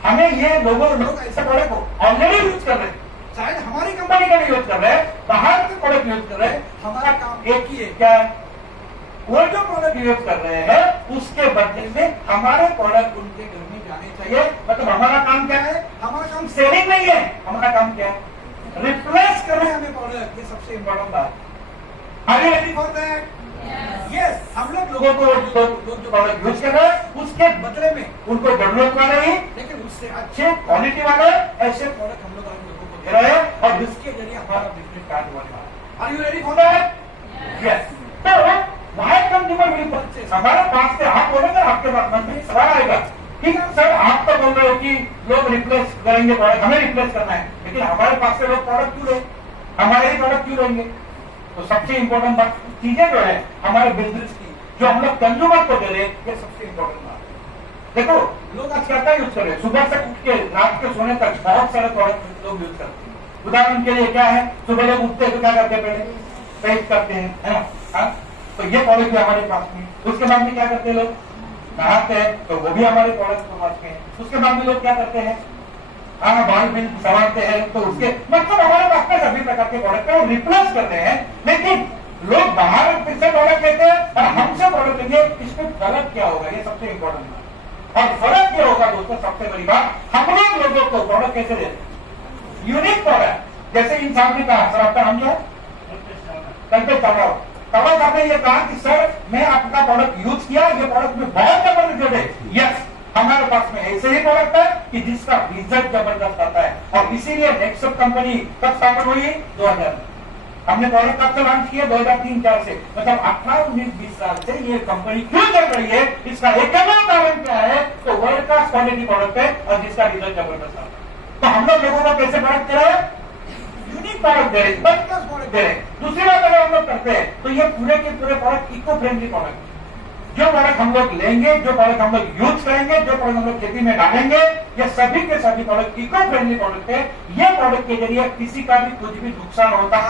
हमें ये लोग ऐसे प्रोडक्ट को ऑलरेडी यूज कर रहे हैं, शायद हमारी कंपनी का नहीं यूज कर रहे हैं, बाहर के प्रोडक्ट यूज कर रहे हैं। हमारा काम एक ही है, क्या है, वो जो प्रोडक्ट यूज कर रहे हैं उसके बदले में हमारे प्रोडक्ट उनके घर में जाने चाहिए। मतलब हमारा काम क्या है, हमारा काम सेलिंग नहीं है, हमारा काम क्या है, रिप्लेस कर रहे हैं हमें प्रोडक्ट। ये सबसे इंपॉर्टेंट बात है। Are you ready for that? Yes. हम लोगों को लोग जो प्रोडक्ट यूज कर रहे हैं उसके बदले में उनको जरूरत वाले ही, लेकिन उससे अच्छे क्वालिटी वाले ऐसे प्रोडक्ट हम लोगों को दे रहे हैं और जिसके जरिए हमारा बिजनेस स्टार्ट होने वाला है। Are you ready for that? Yes. तो why consumer will purchase? हमारे पास से आप बोलेंगे, आपके मन में सवाल आएगा, ठीक है सर, आप तो बोल रहे हो कि लोग रिप्लेस करेंगे प्रोडक्ट, हमें रिप्लेस करना है, लेकिन हमारे पास से लोग प्रोडक्ट क्यों लें, हमारे ही प्रोडक्ट क्यों लेंगे? तो सबसे इंपॉर्टेंट बात चीजें जो है हमारे बिजनेस की, जो हम लोग कंज्यूमर को दे रहे हैं, ये सबसे इंपॉर्टेंट बात है। देखो लोग आज क्या यूज कर रहे हैं, सुबह से उठ के रात के सोने तक बहुत सारे प्रोडक्ट लोग यूज करते हैं। उदाहरण के लिए क्या है, सुबह लोग उठते हैं तो क्या करते हैं, पहले पेस्ट करते हैं, है ना, तो ये प्रोडक्ट भी हमारे पास में। उसके बाद में क्या करते हैं, लोग नहाते हैं तो वो भी हमारे प्रोडक्ट के पास में। उसके बाद में लोग क्या करते हैं, बाल बिल संवारते हैं, तो उसके मतलब हमारे पास में सभी प्रकार के प्रोडक्ट है, रिप्लेस करते हैं। लेकिन लोग बाहर फिर से प्रोडक्ट लेते हैं और हमसे प्रोडक्ट लेंगे, इसमें फर्क क्या होगा, ये सबसे इंपॉर्टेंट बात। और फर्क क्या होगा दोस्तों, सबसे बड़ी बात, हम लोगों को प्रोडक्ट कैसे देते हैं, यूनिक प्रोडक्ट। जैसे इंसान ने कहा, सर आपका नाम क्या है, कल्पेश तवार साहब ने ये कहा कि सर मैं आपका प्रोडक्ट यूज किया, ये प्रोडक्ट में बहुत जबरदस्त है। यस, हमारे पास में ऐसे ही प्रोडक्ट है कि जिसका रिजल्ट जबरदस्त आता है। और इसीलिए नेक्सट कंपनी कब स्थापन हुई, 2000 में। हमने प्रोडक्ट कब से लॉन्च किया, 2003-4 से, मतलब 18-19-20 साल से ये कंपनी क्यों चल रही है, इसका एकमात्र कारण क्या है, तो वर्ल्ड क्लास क्वालिटी प्रोडक्ट है और जिसका रिजल्ट जबरदस्त आता है। तो हम लोग लोगों को कैसे प्रोडक्ट दे रहे हैं, यूनिक प्रोडक्ट दे रहे हैं, वर्ल्ड क्लास प्रोडक्ट दे रहे हैं। दूसरी बात अगर हम लोग करते हैं तो ये पूरे के पूरे प्रोडक्ट इको फ्रेंडली प्रोडक्ट, जो प्रोडक्ट हम लोग लेंगे, जो प्रोडक्ट हम लोग यूज करेंगे, जो प्रोडक्ट हम लोग खेती में डालेंगे, ये सभी के सभी प्रोडक्ट इको फ्रेंडली प्रोडक्ट है। ये प्रोडक्ट के जरिए किसी का भी कुछ भी नुकसान होता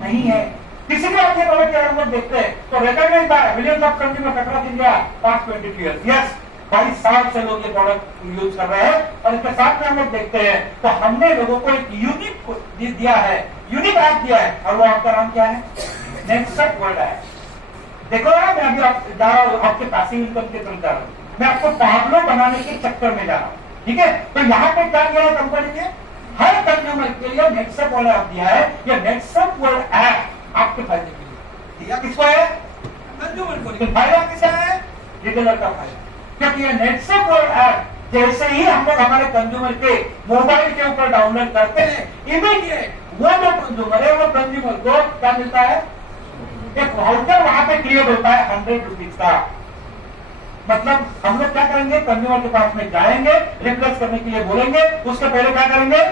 नहीं है। किसी भी अपने प्रोडक्ट के हम लोग देखते हैं तो recognised by millions of consumer across India past 22 years. Yes, 22 साल से लोग ये प्रोडक्ट यूज कर रहे हैं। और इसके साथ में हम लोग देखते हैं तो हमने लोगों को एक यूनिक दिया है, यूनिक ऐप दिया है, और वो आपका नाम क्या है, नेक्सट वर्ल्ड ऐप। देखो ना, मैं अभी आप जा रहा हूँ आपके पैसिव इनकम के तरफ जा रहा हूँ, मैं आपको पागलों बनाने के चक्कर में जा रहा हूँ, ठीक है। तो यहाँ पे क्या किया है कंपनी ने, हर कंज्यूमर के लिए नेक्सट वर्ल्ड ऐप दिया है। ये नेक्सट वर्ल्ड ऐप आपके फायदे के लिए दिया, किसको है, कंज्यूमर को। फायदा किसका है, रिटेलर का फायदा, क्योंकि ये नेक्सट वर्ल्ड ऐप जैसे ही हम लोग हमारे कंज्यूमर के मोबाइल के ऊपर डाउनलोड करते हैं, इमीडिएट वो जो कंज्यूमर है, वो कंज्यूमर को क्या मिलता है, एक वाउचर वहां पे क्रिएट होता है 100 रुपीज का। मतलब हम लोग क्या करेंगे, कंज्यूमर के पास में जाएंगे, रिप्लेस करने के लिए बोलेंगे, उसके पहले क्या करेंगे,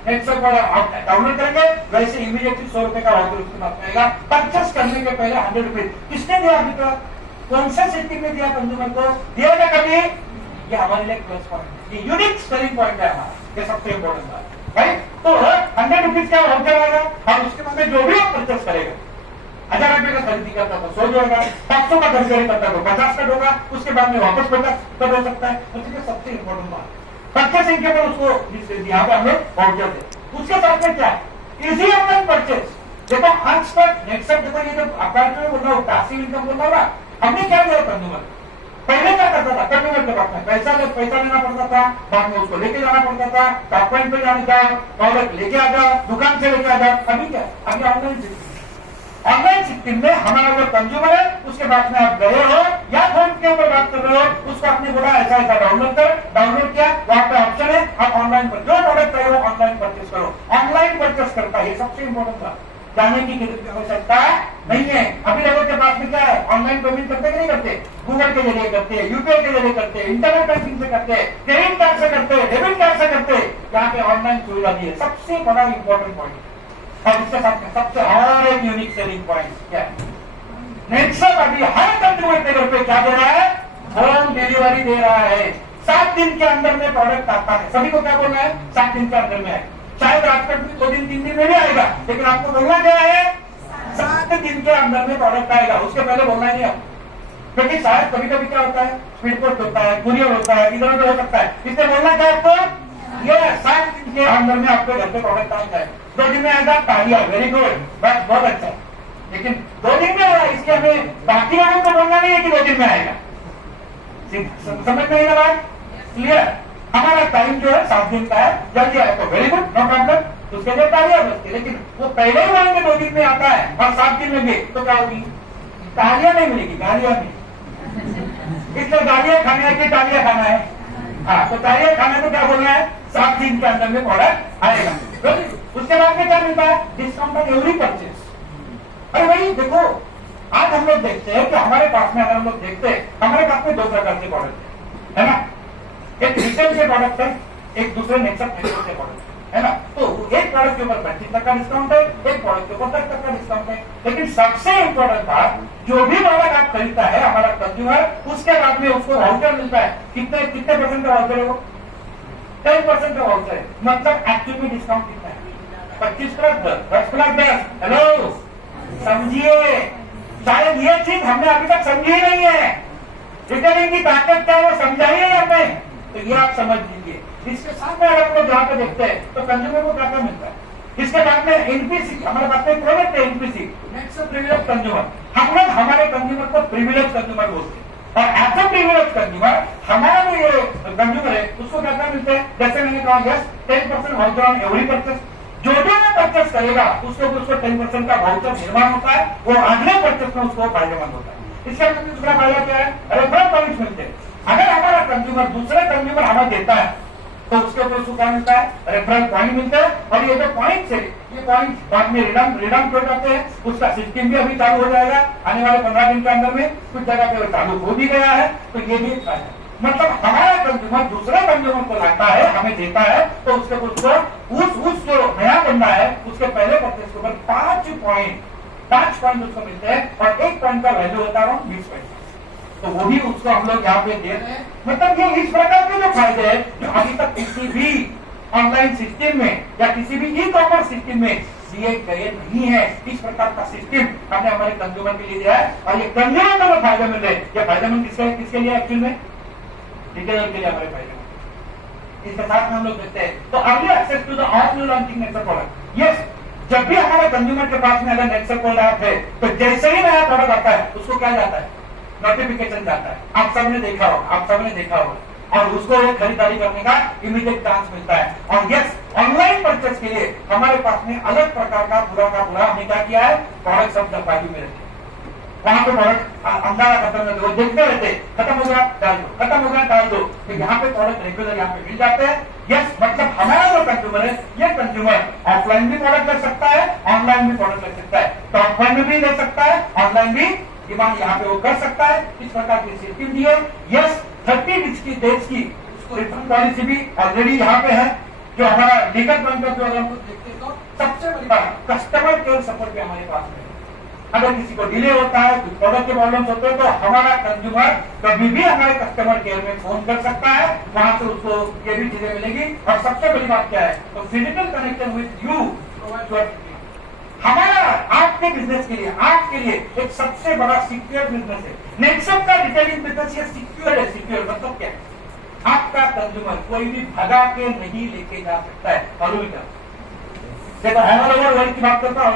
डाउनलोड करेंगे, वैसे इमीडिएटली 100 रुपए का वाउचर उसके पास आएगा। परचेस करने के पहले 100 रुपीज किसने दिया अभी तक, कौन सा सिस्टम में दिया कंज्यूमर को, दिया था कभी, ये हमारे लिए प्लस पॉइंट, ये यूनिक सेलिंग पॉइंट है हमारा, ये सबसे इंपॉर्टेंट बात, राइट। तो 100 रुपीज का वाउचर आएगा और उसके बाद में जो भी आप परचेस करेगा, 1000 रुपए का खरीदी करता तो 100 जोड़ेगा, 500 का खरीदारी करता तो 50 का होगा, उसके बाद में वापस 50 का हो सकता है। तो ये सबसे इंपॉर्टेंट बात, परचेसिंग के बाद उसको यहाँ पे हमें वाउचर दे। उसके साथ में क्या, इजी ऑनलाइन परचेस। देखो आज तक नेक्स्ट देखो, ये जब अपार्टमेंट बोल रहा हूँ, पैसिव इनकम बोल रहा हूँ, हमने क्या किया कंज्यूमर, पहले क्या करता था कंज्यूमर के पास में पैसा लेना पड़ता था, बाद में उसको लेके जाना पड़ता था, टॉप पॉइंट पे जाने का, प्रोडक्ट लेके आ जाओ, दुकान से लेके आ जाओ। अभी क्या, अभी ऑनलाइन सिस्टम में हमारा जो कंज्यूमर है उसके बाद में आप गए हो या फोन के ऊपर बात कर रहे हो, उसको आपने बोला ऐसा ऐसा डाउनलोड कर, डाउनलोड किया, वहां पे ऑप्शन है, आप ऑनलाइन पर जो प्रोडक्ट चाहिए वो ऑनलाइन परचेस करो, ऑनलाइन परचेस करता है। ये सबसे इंपॉर्टेंट बात, जाने की आवश्यकता नहीं है। अभी लोगों के पास में क्या है, ऑनलाइन पेमेंट करते कि नहीं करते, गूगल के जरिए करते हैं, यूपीआई के जरिए करते हैं, इंटरनेट बैंकिंग से करते हैं, क्रेडिट कार्ड से करते हैं, डेबिट कार्ड से करते हैं, यहाँ पे ऑनलाइन सुविधा दी है, सबसे बड़ा इंपॉर्टेंट पॉइंट। और इसके साथ में सबसे और एक यूनिक सेलिंग पॉइंट क्या है, नेक्सट अभी हर कंज्यूमर के घर पे क्या दे रहा है, होम डिलीवरी दे रहा है। 7 दिन के अंदर में प्रोडक्ट आता है, सभी को क्या बोलना है, 7 दिन के अंदर में आए, शायद रात में 2 दिन 3 दिन में भी आएगा, लेकिन आपको बोलना क्या है, 7 दिन के अंदर में प्रोडक्ट आएगा, उसके पहले बोलना नहीं आप, क्योंकि शायद कभी कभी क्या होता है, स्पीड पोस्ट होता है, कुरियर होता है, इधर उधर हो सकता है, इसलिए बोलना क्या आपको, ये 7 दिन के अंदर में आपके घर पे प्रोडक्ट आ जाए। 2 दिन में आएगा, तालियां, वेरी गुड, बस बहुत अच्छा, लेकिन 2 दिन में आया, इसके हमें बाकी लोगों को बोलना नहीं है कि 2 दिन में आएगा। समझ में आएगा बात, क्लियर। हमारा टाइम जो है 7 दिन का है, जल्दी आए तो वेरी गुड, नो प्रॉब्लम, उसके लिए तालियां बजती, लेकिन वो पहले ही बोलेंगे 2 दिन में आता है और 7 दिन लगे तो क्या होगी, तालियां नहीं मिलेगी, गालियां नहीं। इसलिए गालियां खाने है कि तालियां खाना है, हाँ, तो तालियां खाने को क्या बोलना है, 7 दिन के अंदर में प्रोडक्ट आएगा। उसके बाद में क्या मिलता है, डिस्काउंट ऑन एवरी परचेस। अरे भाई देखो, आज हम लोग देखते हैं कि हमारे पास में, अगर हम लोग देखते हैं, हमारे पास में 2 प्रकार के प्रोडक्ट है ना, एक रिटेल के प्रोडक्ट है, एक दूसरे नेक्स्ट नेटवर्क के प्रोडक्ट है ना। तो एक प्रोडक्ट के ऊपर 25% का डिस्काउंट है, एक प्रोडक्ट के ऊपर 10% का डिस्काउंट है, लेकिन सबसे इंपॉर्टेंट बात, जो भी प्रोडक्ट आप खरीदता है हमारा कंज्यूमर, उसके बाद में उसको वाउचर मिलता है, कितने परसेंट का वाउचर है वो, 10% का वाउचर है, मतलब एक्चुअली डिस्काउंट कितना है, 25+10, 10+10। हेलो, समझिए, शायद ये चीज हमने अभी तक समझी ही नहीं है, रिटेलिंग की ताकत क्या है वो समझा ही नहीं हमने, तो ये आप समझ लीजिए। इसके साथ में अगर हम लोग जहाँ पे देखते हैं तो कंज्यूमर को क्या क्या मिलता है, इसके बाद में एनपीसी, हमारे पास में प्रोडक्ट है एनपीसी, नेक्स्ट प्रिविलेज कंज्यूमर। हम लोग हमारे कंज्यूमर को प्रिविलेज कंज्यूमर बोलते हैं, और एज अ प्रिविलेज कंज्यूमर हमारा जो ये कंज्यूमर है उसको क्या क्या मिलता है, जैसे मैंने कहा yes 10% voucher on every purchase, जो जो परचेस करेगा उसको 10% का वाउचर निर्माण होता है, वो अगले परचेस में उसको फायदेमंद होता है। इसके अंदर दूसरा फायदा क्या है, रेफरल पॉइंट्स मिलते हैं। अगर हमारा कंज्यूमर दूसरे कंज्यूमर हमें देता है तो उसके ऊपर उसको क्या मिलता है, रेफरल पॉइंट मिलता है, और ये जो पॉइंट्स है, ये पॉइंट्स बाद में रिडम हो जाते हैं, उसका सिस्टम भी अभी चालू हो जाएगा आने वाले 15 दिन के अंदर में, कुछ जगह पे चालू हो भी गया है, तो ये भी फायदा। मतलब हमारा कंज्यूमर दूसरे कंज्यूमर को लाता है, हमें देता है, तो उसके उस जो नया बंदा है उसके पहले परचेस के ऊपर 5 पॉइंट उसको मिलते हैं, और 1 पॉइंट का वैल्यू होता है 20 पैसे, तो वो भी उसको हम लोग यहाँ पे दे रहे हैं। मतलब ये इस प्रकार के जो फायदे हैं जो अभी तक किसी भी ऑनलाइन सिस्टम में या किसी भी ई कॉमर्स सिस्टम में दिए गए नहीं है, इस प्रकार का सिस्टम हमने हमारे कंज्यूमर के लिए दिया है, और ये कंज्यूमर को जो फायदा मिल रहे हैं, ये फायदेमंद किसके लिए एक्चुअल में, रिटेलर के लिए हमारे फायदेमंद। इसके साथ में हम लोग देखते हैं तो early access to the all new launching next product. Yes, जब भी हमारे कंज्यूमर के पास में अगर नेक्सट प्रोडक्ट है तो जैसे ही नया प्रोडक्ट आता है उसको क्या जाता है, नोटिफिकेशन जाता है, आप सबने देखा होगा, और उसको एक खरीदारी करने का इमीडिएट चांस मिलता है। और यस, ऑनलाइन परचेस के लिए हमारे पास में अलग प्रकार का पूरा हमने क्या किया है, प्रोडक्ट सब बाजू में रखे, वहां पे प्रोडक्ट अंदाजा खत्म कर दो, देखते रहते, खत्म हो गया डाल दो, खत्म हो गया डाल दो, तो यहाँ पे प्रोडक्ट रेगुलर यहाँ पे मिल जाते हैं। यस, मतलब हमारा जो कंज्यूमर है, ये कंज्यूमर ऑफलाइन भी प्रोडक्ट ले सकता है, ऑनलाइन भी प्रोडक्ट ले सकता है, तो ऑफलाइन में भी ले सकता है, ऑनलाइन भी डिमांड यहाँ पे वो कर सकता है। इस प्रकार की सिस्टम दी है। यस, 30 डेज की उसको रिटर्न पॉलिसी भी ऑलरेडी यहाँ पे है, जो हमारा लीगल पॉइंट ऑफ व्यू अगर हम देखते हैं तो सबसे बड़ी बात कस्टमर केयर सपोर्ट भी हमारे पास में, अगर किसी को डिले होता है, कुछ प्रोडक्ट के प्रॉब्लम होते हैं, तो हमारा कंज्यूमर कभी भी हमारे कस्टमर केयर में फोन कर सकता है, वहां से उसको ये भी चीजें मिलेगी। और सबसे बड़ी बात क्या है, तो फिजिकल कनेक्शन विद यू हमारा आपके बिजनेस के लिए, आपके लिए एक सबसे बड़ा सिक्योर बिजनेस है। नेक्सट का रिटेलिंग बिजनेस ये सिक्योर है। सिक्योर मतलब क्या है, आपका कंज्यूमर कोई भी भगा के नहीं लेके जा सकता है। और उल्टा देखो, ऑल ओवर वर्ल्ड की बात करता हूँ,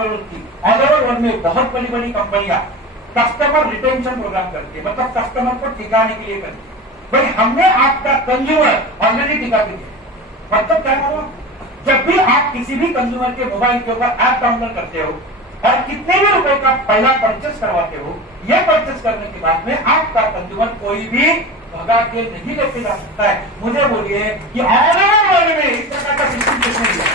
ऑल ओवर वर्ल्ड में बहुत बड़ी बड़ी कंपनियां कस्टमर रिटेंशन प्रोग्राम करती है, मतलब कस्टमर को टिकाने के लिए करती है। भाई हमने आपका कंज्यूमर ऑलरेडी टिका के दिया। मतलब क्या करो, जब भी आप किसी भी कंज्यूमर के मोबाइल के ऊपर ऐप डाउनलोड करते हो और कितने भी रुपए का पहला परचेस करवाते हो, ये परचेस करने के बाद में आपका कंज्यूमर कोई भी भगा के नहीं लेके जा सकता है। मुझे बोलिए कि ऑल ओवर वर्ल्ड में इस प्रकार का सिस्टम किसने दिया?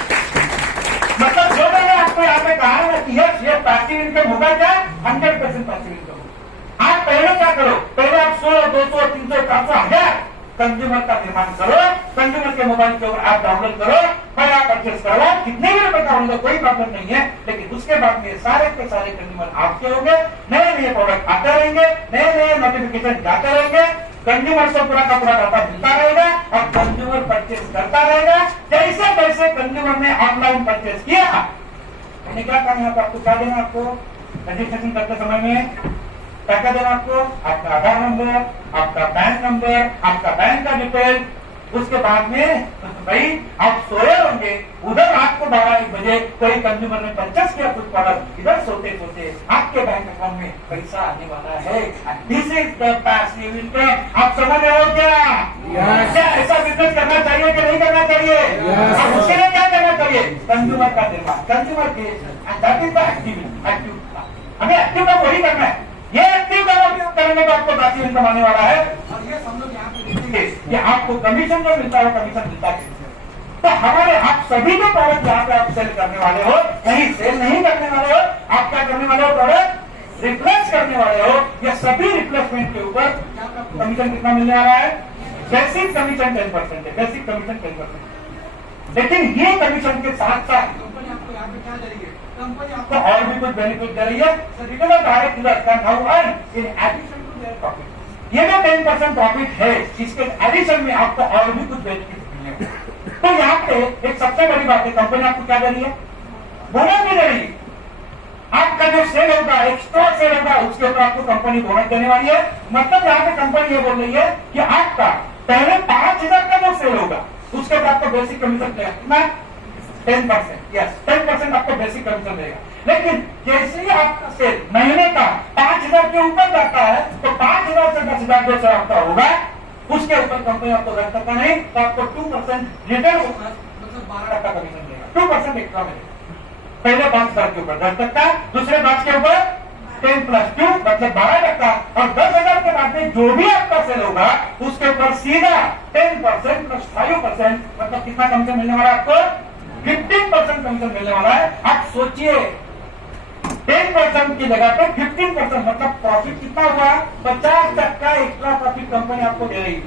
मतलब जो मैंने आपको यहाँ पे कहा है कि ये पैसिव इनकम होगा क्या? 100% पैसिव इनकम। आप पहले क्या करो, पहले आप 100, 200, 300, 400, 1000 कंज्यूमर का निर्माण करो, कंज्यूमर के मोबाइल के ऊपर ऐप डाउनलोड करो, पहला परचेस करो, कितने भी रुपए का होगा कोई प्रॉब्लम नहीं है। लेकिन उसके बाद में सारे के सारे कंज्यूमर आपके होंगे, नए नए प्रोडक्ट आते रहेंगे, नए नए नोटिफिकेशन जाते रहेंगे, कंज्यूमर से पूरा का पूरा डाटा मिलता रहेगा और कंज्यूमर परचेस करता रहेगा। जैसे जैसे कंज्यूमर ने ऑनलाइन परचेस किया, मैंने क्या कहा यहाँ पर आपको क्या देना, आपको रजिस्ट्रेशन करते समय में क्या देना आपको, आपका आधार नंबर, आपका पैन नंबर, आपका बैंक का डिटेल। उसके बाद में भाई आप सोए होंगे, उधर रात को 12-1 बजे कोई कंज्यूमर ने परचेस किया कुछ प्रोडक्ट, इधर सोते सोते आपके बैंक अकाउंट में पैसा आने वाला है। This is the passive income. आप समझ रहे हो क्या? क्या ऐसा बिजनेस करना चाहिए कि नहीं करना चाहिए? और उसके लिए क्या करना चाहिए? कंज्यूमर का निर्माण, कंज्यूमर के दैट इज द एक्टिव। हमें एक्टिव का वही करना है। ये एक्टिव का उपयोग करेंगे तो आपको पैसिव इनकम आने वाला है। और ये हम लोग यहाँ पे देखेंगे कि आपको कमीशन जो मिलता है, कमीशन मिलता है। तो हमारे आप सभी जो प्रोडक्ट यहाँ पे आप सेल करने वाले हो, कहीं सेल नहीं करने वाले हो, आप क्या करने वाले हो, प्रोडक्ट रिप्लेस करने वाले हो। ये सभी रिप्लेसमेंट के ऊपर कमीशन कितना मिलने वाला है? बेसिक कमीशन 10% है, बेसिक कमीशन 10%। लेकिन ये कमीशन के साथ साथ कंपनी आपको यहाँ पे क्या दे रही है? कंपनी आपको आपको और भी कुछ बेनिफिट दे रही है। Retailer direct dealer can now earn in addition to their profit. ये जो 10% प्रॉफिट है, इसके एडिशन में आपको और भी कुछ बेनिफिट मिलेंगे। तो यहाँ पे एक सबसे बड़ी बात है, कंपनी आपको क्या दे रही है? बोनस भी दे रही है। आपका जो सेल होगा, एक्स्ट्रा सेल होगा, उसके ऊपर आपको कंपनी बोनस देने वाली है। मतलब यहाँ पे कंपनी ये बोल रही है कि आपका पहले 5000 का जो सेल होगा, उसके ऊपर आपको बेसिक कमीशन देगा कितना? 10%। यस, 10% आपको बेसिक कमीशन देगा। लेकिन जैसे ही आपका सेल महीने का 5000 के ऊपर जाता है, तो 5000 से 10,000 जो सेल आपका होगा, उसके ऊपर कंपनी आपको 10% का नहीं, तो आपको 2% रिटेल मतलब 12% का कमीशन देगा। 2% एक्स्ट्रा मिलेगा। पहले 5,000 के ऊपर 10% का, दूसरे 5 के ऊपर 10 + 2 मतलब 12%। और 10,000 के बाद में जो भी आपका सेल होगा, उसके ऊपर सीधा 10% + 5% मतलब कितना कमीशन मिलने वाला है आपको? 15% कमीशन मिलने वाला है। आप सोचिए 10% की जगह पे 15% मतलब प्रॉफिट कितना हुआ? 50% एक्स्ट्रा प्रॉफिट कंपनी आपको दे रही है।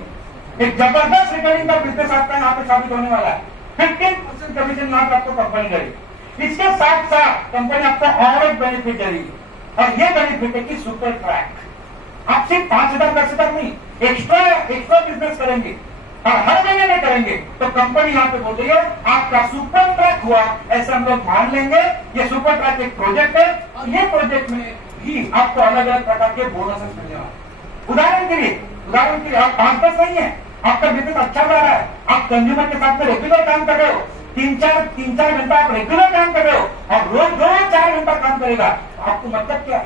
एक जबरदस्त रिटर्निंग का बिजनेस आपका यहाँ पे साबित होने वाला है। 15% कमीशन यहाँ पे आपको कंपनी दे रही है। इसके साथ साथ कंपनी आपको और एक बेनिफिट दे रही है, और ये बेनिफिट है कि सुपर ट्रैक। आप सिर्फ 5,000 10,000 नहीं, एक्स्ट्रा बिजनेस करेंगे और हर महीने में करेंगे, तो कंपनी यहाँ पे बोल रही है आपका सुपर ट्रैक हुआ, ऐसा हम लोग मान लेंगे। ये सुपर ट्रैक एक प्रोजेक्ट है, और ये प्रोजेक्ट में भी आपको अलग अलग प्रकार के बोनसेस मिलने वाले। उदाहरण के लिए आप 5-10 नहीं है, आपका बिजनेस अच्छा जा रहा है, आप कंज्यूमर के साथ में रेगुलर काम कर रहे हो, 3-4 घंटा आप रेगुलर काम कर रहे हो, और रोज 4 घंटा काम करेगा, आपको मतलब क्या?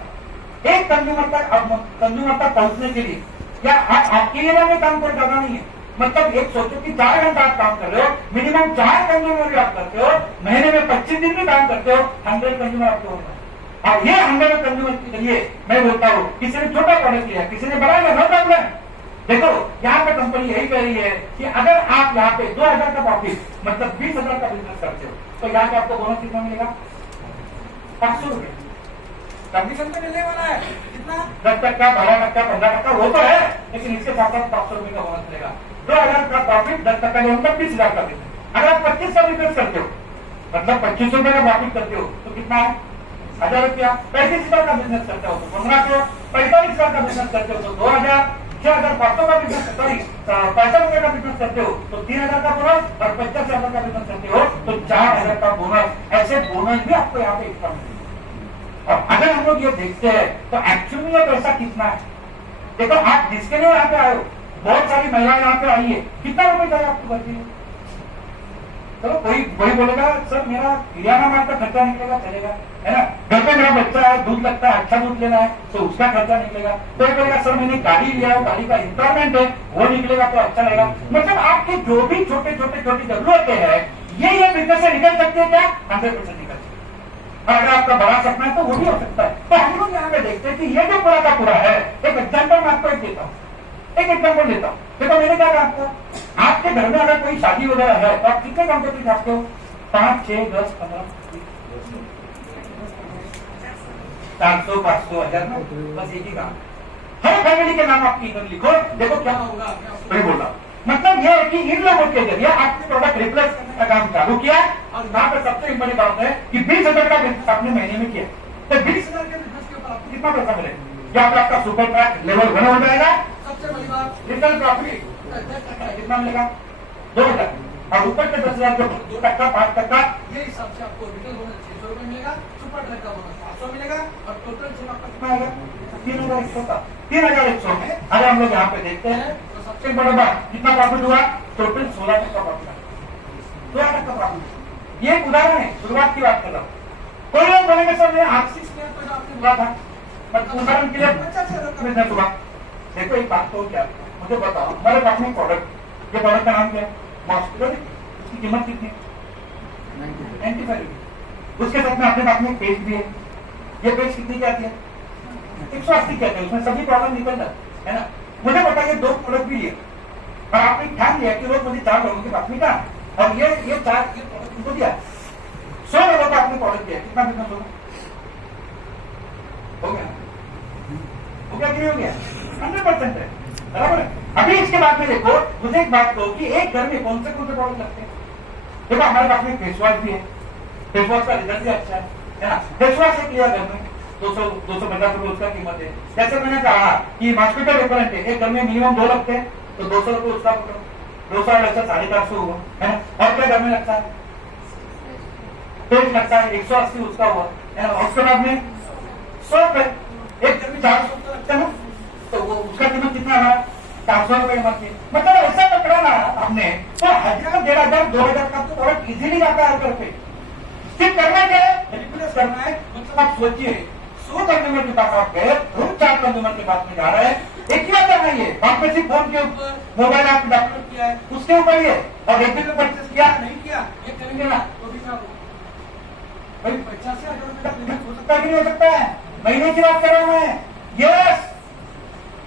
एक कंज्यूमर तक पहुंचने के लिए, या आपके एरिया में काम कोई ज्यादा नहीं है, मतलब एक सोचो कि 4 घंटा आप काम कर रहे हो, मिनिमम 4 कंज्यूमर भी आप करते हो, महीने में 25 दिन भी काम करते हो, 100 कंज्यूमर आपको होगा। और ये 100 कंज्यूमर के लिए मैं बोलता हूँ, किसी ने छोटा प्रोडक्ट लिया, किसी ने बड़ा लिया, नो प्रॉब्लम। देखो यहाँ पे कंपनी यही कह रही है कि अगर आप यहाँ पे 2,000 का प्रॉफिट मतलब 20,000 का बिजनेस करते हो, तो यहाँ पे आपको बोनस कितना मिलेगा? 500 रुपए कमीशन तो मिलने वाला है। कितना? 10%, 12%, 15%, वो तो है, लेकिन इसके साथ साथ 500 रुपए का बोनस मिलेगा। 2,000 का प्रॉफिट, 10% मतलब 20,000 का बिजनेस। अगर आप 25 का बिजनेस करते हो, मतलब 25 रुपए का प्रॉफिट करते हो, तो कितना है? ₹1000, 35,000 का बिजनेस करते हो तो 1500, 45,000 का बिजनेस करते हो तो 2000, 6,500 का बिजनेस, सॉरी 65,000 का बिजनेस करते हो तो 3,000 का बोनस, और 50,000 का बिजनेस करते हो तो 4,000 का बोनस। ऐसे बोनस भी आपको यहाँ पे एक्स्ट्रा मिलेगा। और अगर हम लोग ये देखते हैं तो एक्चुअली ये पैसा कितना है, देखो आप जिसके लिए यहाँ पे आए हो, बहुत सारी महिलाएं यहाँ पे आई है, कितना रुपए चाहिए आपको बच्चे? चलो कोई बोलेगा सर मेरा किराना माल का खर्चा निकलेगा, चलेगा, है ना, घर पे मेरा बच्चा है, दूध लगता है, अच्छा दूध लेना है तो उसका खर्चा निकलेगा। तो बोलेगा सर मैंने गाड़ी लिया है, गाड़ी का इंस्टॉलमेंट है, वो निकलेगा तो अच्छा लगेगा। मतलब आपके जो भी छोटे छोटे छोटी जरूरतें हैं ये बिजनेस से निकल सकती है क्या? 100% निकल सकती है। और अगर आपका बड़ा सपना है तो वो भी हो सकता है। तो हम लोग यहाँ पे देखते हैं कि ये जो पूरा का पूरा है, एक एग्जाम्पल मैं आपको एक देता हूँ, एक एग्जाम्पल देता हूँ। देखो मैंने क्या कहा आपको, आपके घर में अगर कोई शादी वगैरह है तो आप कितने कंप्यूटर छापते हो? 5, 6, 10, 15, 400, 500, 1000 में बस एक ही काम। हर फैमिली के नाम आपकी इधर लिखो, देखो क्या होगा। वही बोल रहा, मतलब यह है कि इन लोगों के जरिए आपने प्रोडक्ट रिप्लेस करने का काम चालू किया। और यहाँ पे सबसे बड़ी बात है कि 20,000 का बिजनेस आपने महीने में किया, तो 20,000 के बिजनेस के ऊपर आपको कितना पैसा मिलेगा? क्या आपका सुपर ट्रैक लेवल 1 हो जाएगा? सबसे बड़ी बात रिटर्न प्रॉफिट कितना मिलेगा? 2,000, और ऊपर के 10,000 जो 2%, 5%, ये हिसाब से आपको रिटर्न बोनस 600 रुपए मिलेगा, सुपर ट्रैक का बोनस 500 मिलेगा, और टोटल सेल आपका कितना आएगा? 3,100 का। 3,100 में अगर हम लोग यहाँ पे देखते हैं तो सबसे बड़ा बात कितना प्रॉफिट हुआ? टोटल 16% का प्रॉफिट, 16% का प्रॉफिट। ये एक उदाहरण है, शुरुआत की बात कर रहा हूँ। कोई लोग बोलेंगे सर मैं आर्थिक तो आपने बोला था, उदाहरण के लिए बिजनेस हुआ। देखो एक बात तो क्या, मुझे बताओ हमारे पास में प्रोडक्ट, ये प्रोडक्ट का नाम क्या है? मॉस्किटो। इसकी कीमत कितनी? 95 रुपये। उसके साथ में अपने पास में पेज भी है। ये पेज कितनी की आती है? 180 कहते हैं, उसमें सभी प्रॉब्लम निकल जाता है ना। मुझे बताइए 2 प्रोडक्ट भी लिए और आपने ध्यान दिया कि रोज मुझे 4 लोगों के पास में कहा, और ये 4 प्रोडक्ट उनको दिया, 100 लोगों का आपने प्रोडक्ट दिया, कितना बिजनेस होगा? हो गया कि नहीं हो गया? 100% है, बराबर है। अभी इसके बाद में देखो, मुझे एक बात कहो कि एक घर में कौन से प्रोडक्ट लगते हैं? देखो हमारे पास में फेस वॉश भी है, फेस वॉश का रिजल्ट भी अच्छा है ना। फेस वॉश एक लिया घर में 250 रुपए उसका कीमत है। जैसे मैंने कहा कि मॉस्किटो रिपेलेंट है, एक घर में मिनिमम 2 लगते हैं तो 200 रुपए उसका, 200 लगता है 450 हुआ, है ना। और क्या घर में लगता है? पेज लगता है 180 उसका हुआ, है ना। उसके बाद में 100 रुपए, एक घर में 400 रुपए लगता है ना, तो वो उसका कीमत कितना है? 400 रुपए कीमत। मतलब ऐसा पकड़ा ना आपने तो 1,000, 1,500, 2,000 का तो प्रोडक्ट इजीली जाता है हर घर पे। सिर्फ करना क्या है? रिप्लेस करना है। मतलब आप सोचिए 100 कंज्यूमर के पास आप गए, रोज 4 कंज्यूमर के पास में जा रहे हैं, एक ही बात करना है। आपने सिर्फ फोन के ऊपर मोबाइल ऐप डाउनलोड किया है, उसके ऊपर ही है, और एक दिन में परचेस किया नहीं किया, ये करेंगे ना तो भी क्या भाई 85,000 रुपए का बिजनेस हो सकता है कि नहीं हो सकता है? महीने की बात कर रहा हूं मैं। यस,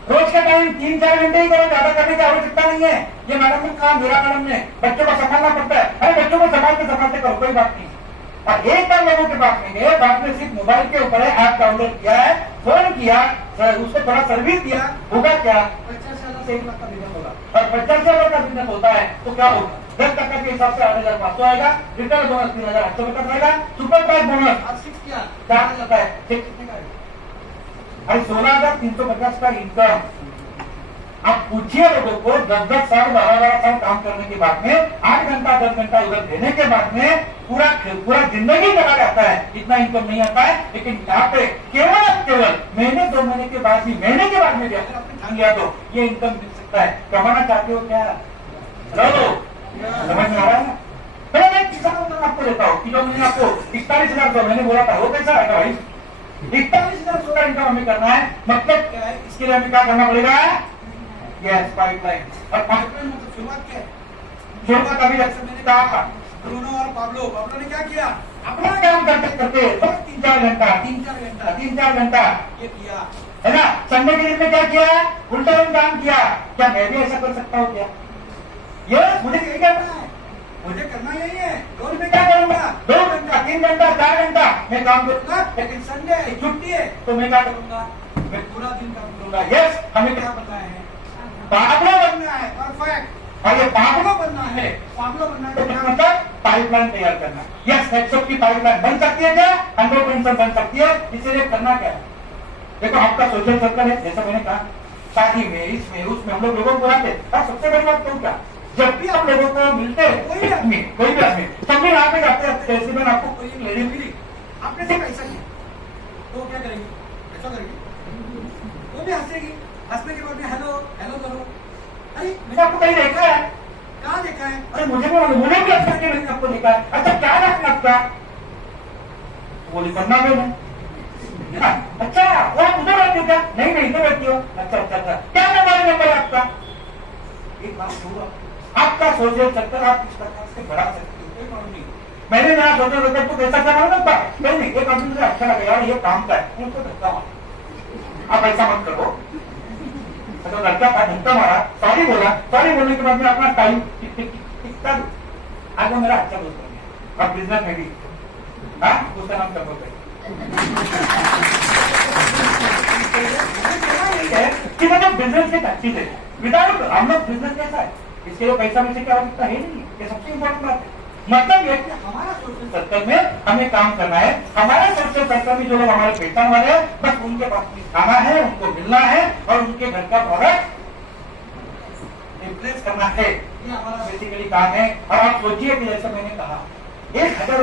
रोज का टाइम 3-4 घंटे ही करो, ज्यादा करने की आवश्यकता नहीं है। ये मैडम ने कहा, मेरा मैडम ने, बच्चों को संभालना पड़ता है, अरे बच्चों को संभालते करो, कोई बात नहीं। और एक बार लोगों के पास में गए, बाद में सिर्फ मोबाइल के ऊपर ऐप डाउनलोड किया है, फोन किया, उसको थोड़ा सर्विस दिया, होगा क्या? 50,000 से 1 लाख का बिजनेस होगा। और 50,000 का बिजनेस होता है तो क्या होगा? 10% के हिसाब से 8,500 आएगा, रिटर्न बोनस 3,800 रुपए का आएगा, सुपर प्राइस बोनस आज 6 किया 4 जाता है, कितने का है? अरे 16,350 का इनकम। आप पूछिए लोगों को 10-10 साल 12-12 साल काम करने के बाद में 8 घंटा 10 घंटा उधर देने के बाद में पूरा जिंदगी चला जाता है, इतना इनकम नहीं आता है। लेकिन यहाँ पे केवल महीने 2 महीने के बाद भी, महीने के बाद में भी अगर आपने ध्यान दिया तो ये इनकम मिल सकता है। कमाना चाहते हो क्या? चलो समझ में आ रहा है ना? मैं एक किसान आपको देता हूँ कि जो मैंने आपको 41,000 मैंने बोला था वो कैसा आएगा भाई? 41,000 का इनकम हमें करना है। मतलब क्या है? इसके लिए हमें क्या करना पड़ेगा? Yes, pipeline. और पाइपलाइन मतलब शुरुआत क्या है? शुरुआत अभी जैसे मैंने कहा था, ब्रूनो और पाब्लो ने क्या किया? अपना काम करते करते 3-4 घंटा ये किया, है ना। संडे के दिन में क्या किया? उल्टा काम किया। क्या मैं भी ऐसा कर सकता हूँ क्या? यस, मुझे यही करना है, मुझे करना यही है। रोज में क्या करूंगा? 2 घंटा, 3 घंटा, 4 घंटा मैं काम करूंगा। लेकिन संडे है, छुट्टी है, तो मैं क्या करूंगा? मैं पूरा दिन काम करूंगा। यस, हमें क्या बनना है? पाब्लो बनना है, परफेक्ट। और ये पाब्लो बनना है तो क्या मतलब? पाइपलाइन तैयार करना। यस, हेडशॉप की पाइपलाइन बन सकती है क्या? 100% बन सकती है। इसीलिए करना क्या है? देखो, आपका सोशल सर्कल है, जैसा मैंने कहा, शादी में, इसमें, उसमें हम लोगों को बुलाते हैं। सबसे बड़ी बात तो क्या, जब भी आप लोगों को मिलते हैं, कोई भी आदमी सब लोग यहाँ पे जाते हैं, जैसे मैंने आपको कोई लेडी मिली, आपने से पैसा किया तो क्या करेंगे? ऐसा करेंगे, वो भी हंसेगी। हंसने के बाद में हेलो हेलो करो। अरे मैंने आपको कहीं देखा है? कहाँ देखा है? अरे मुझे भी मालूम, मुझे भी अच्छा कि मैंने आपको देखा है। अच्छा, क्या नाम है आपका? बोली पन्ना में है। अच्छा, वो आप उधर रहते हो क्या? नहीं नहीं, इधर रहती हो। अच्छा अच्छा अच्छा, क्या मोबाइल नंबर है आपका? एक बात हुआ, आपका सोशल सर्कल आप इस प्रकार से बढ़ा सकते हो, कोई प्रॉब्लम नहीं। मैंने मेरा सोशल सर्कल को कैसा क्या मालूम था? नहीं, एक आदमी मुझे अच्छा लगा यार, ये काम का है, उनको धक्का मारा। आप ऐसा मत करो। अच्छा, लड़का था, धक्का मारा, सॉरी बोला, सॉरी बोलने के बाद में अपना टाइम टिकता आज वो मेरा अच्छा दोस्त बन गया। अब बिजनेस में भी, हाँ, उसका नाम कपूर है। कि मतलब बिजनेस एक अच्छी चीज है। विदाउट हम लोग बिजनेस कैसा है, इसके लिए पैसा में से क्या आवश्यकता है नहीं, ये सबसे इम्पोर्टेंट बात है। मतलब ये कि हमारा सोशल सर्कल में हमें काम करना है। हमारे सोशल सर्कल में जो लोग हमारे पहचान वाले हैं, बस उनके पास में खाना है, उनको मिलना है और उनके घर का प्रोडक्ट रिप्लेस करना है। ये हमारा बेसिकली काम है। और आप सोचिए कि जैसे मैंने कहा, 1000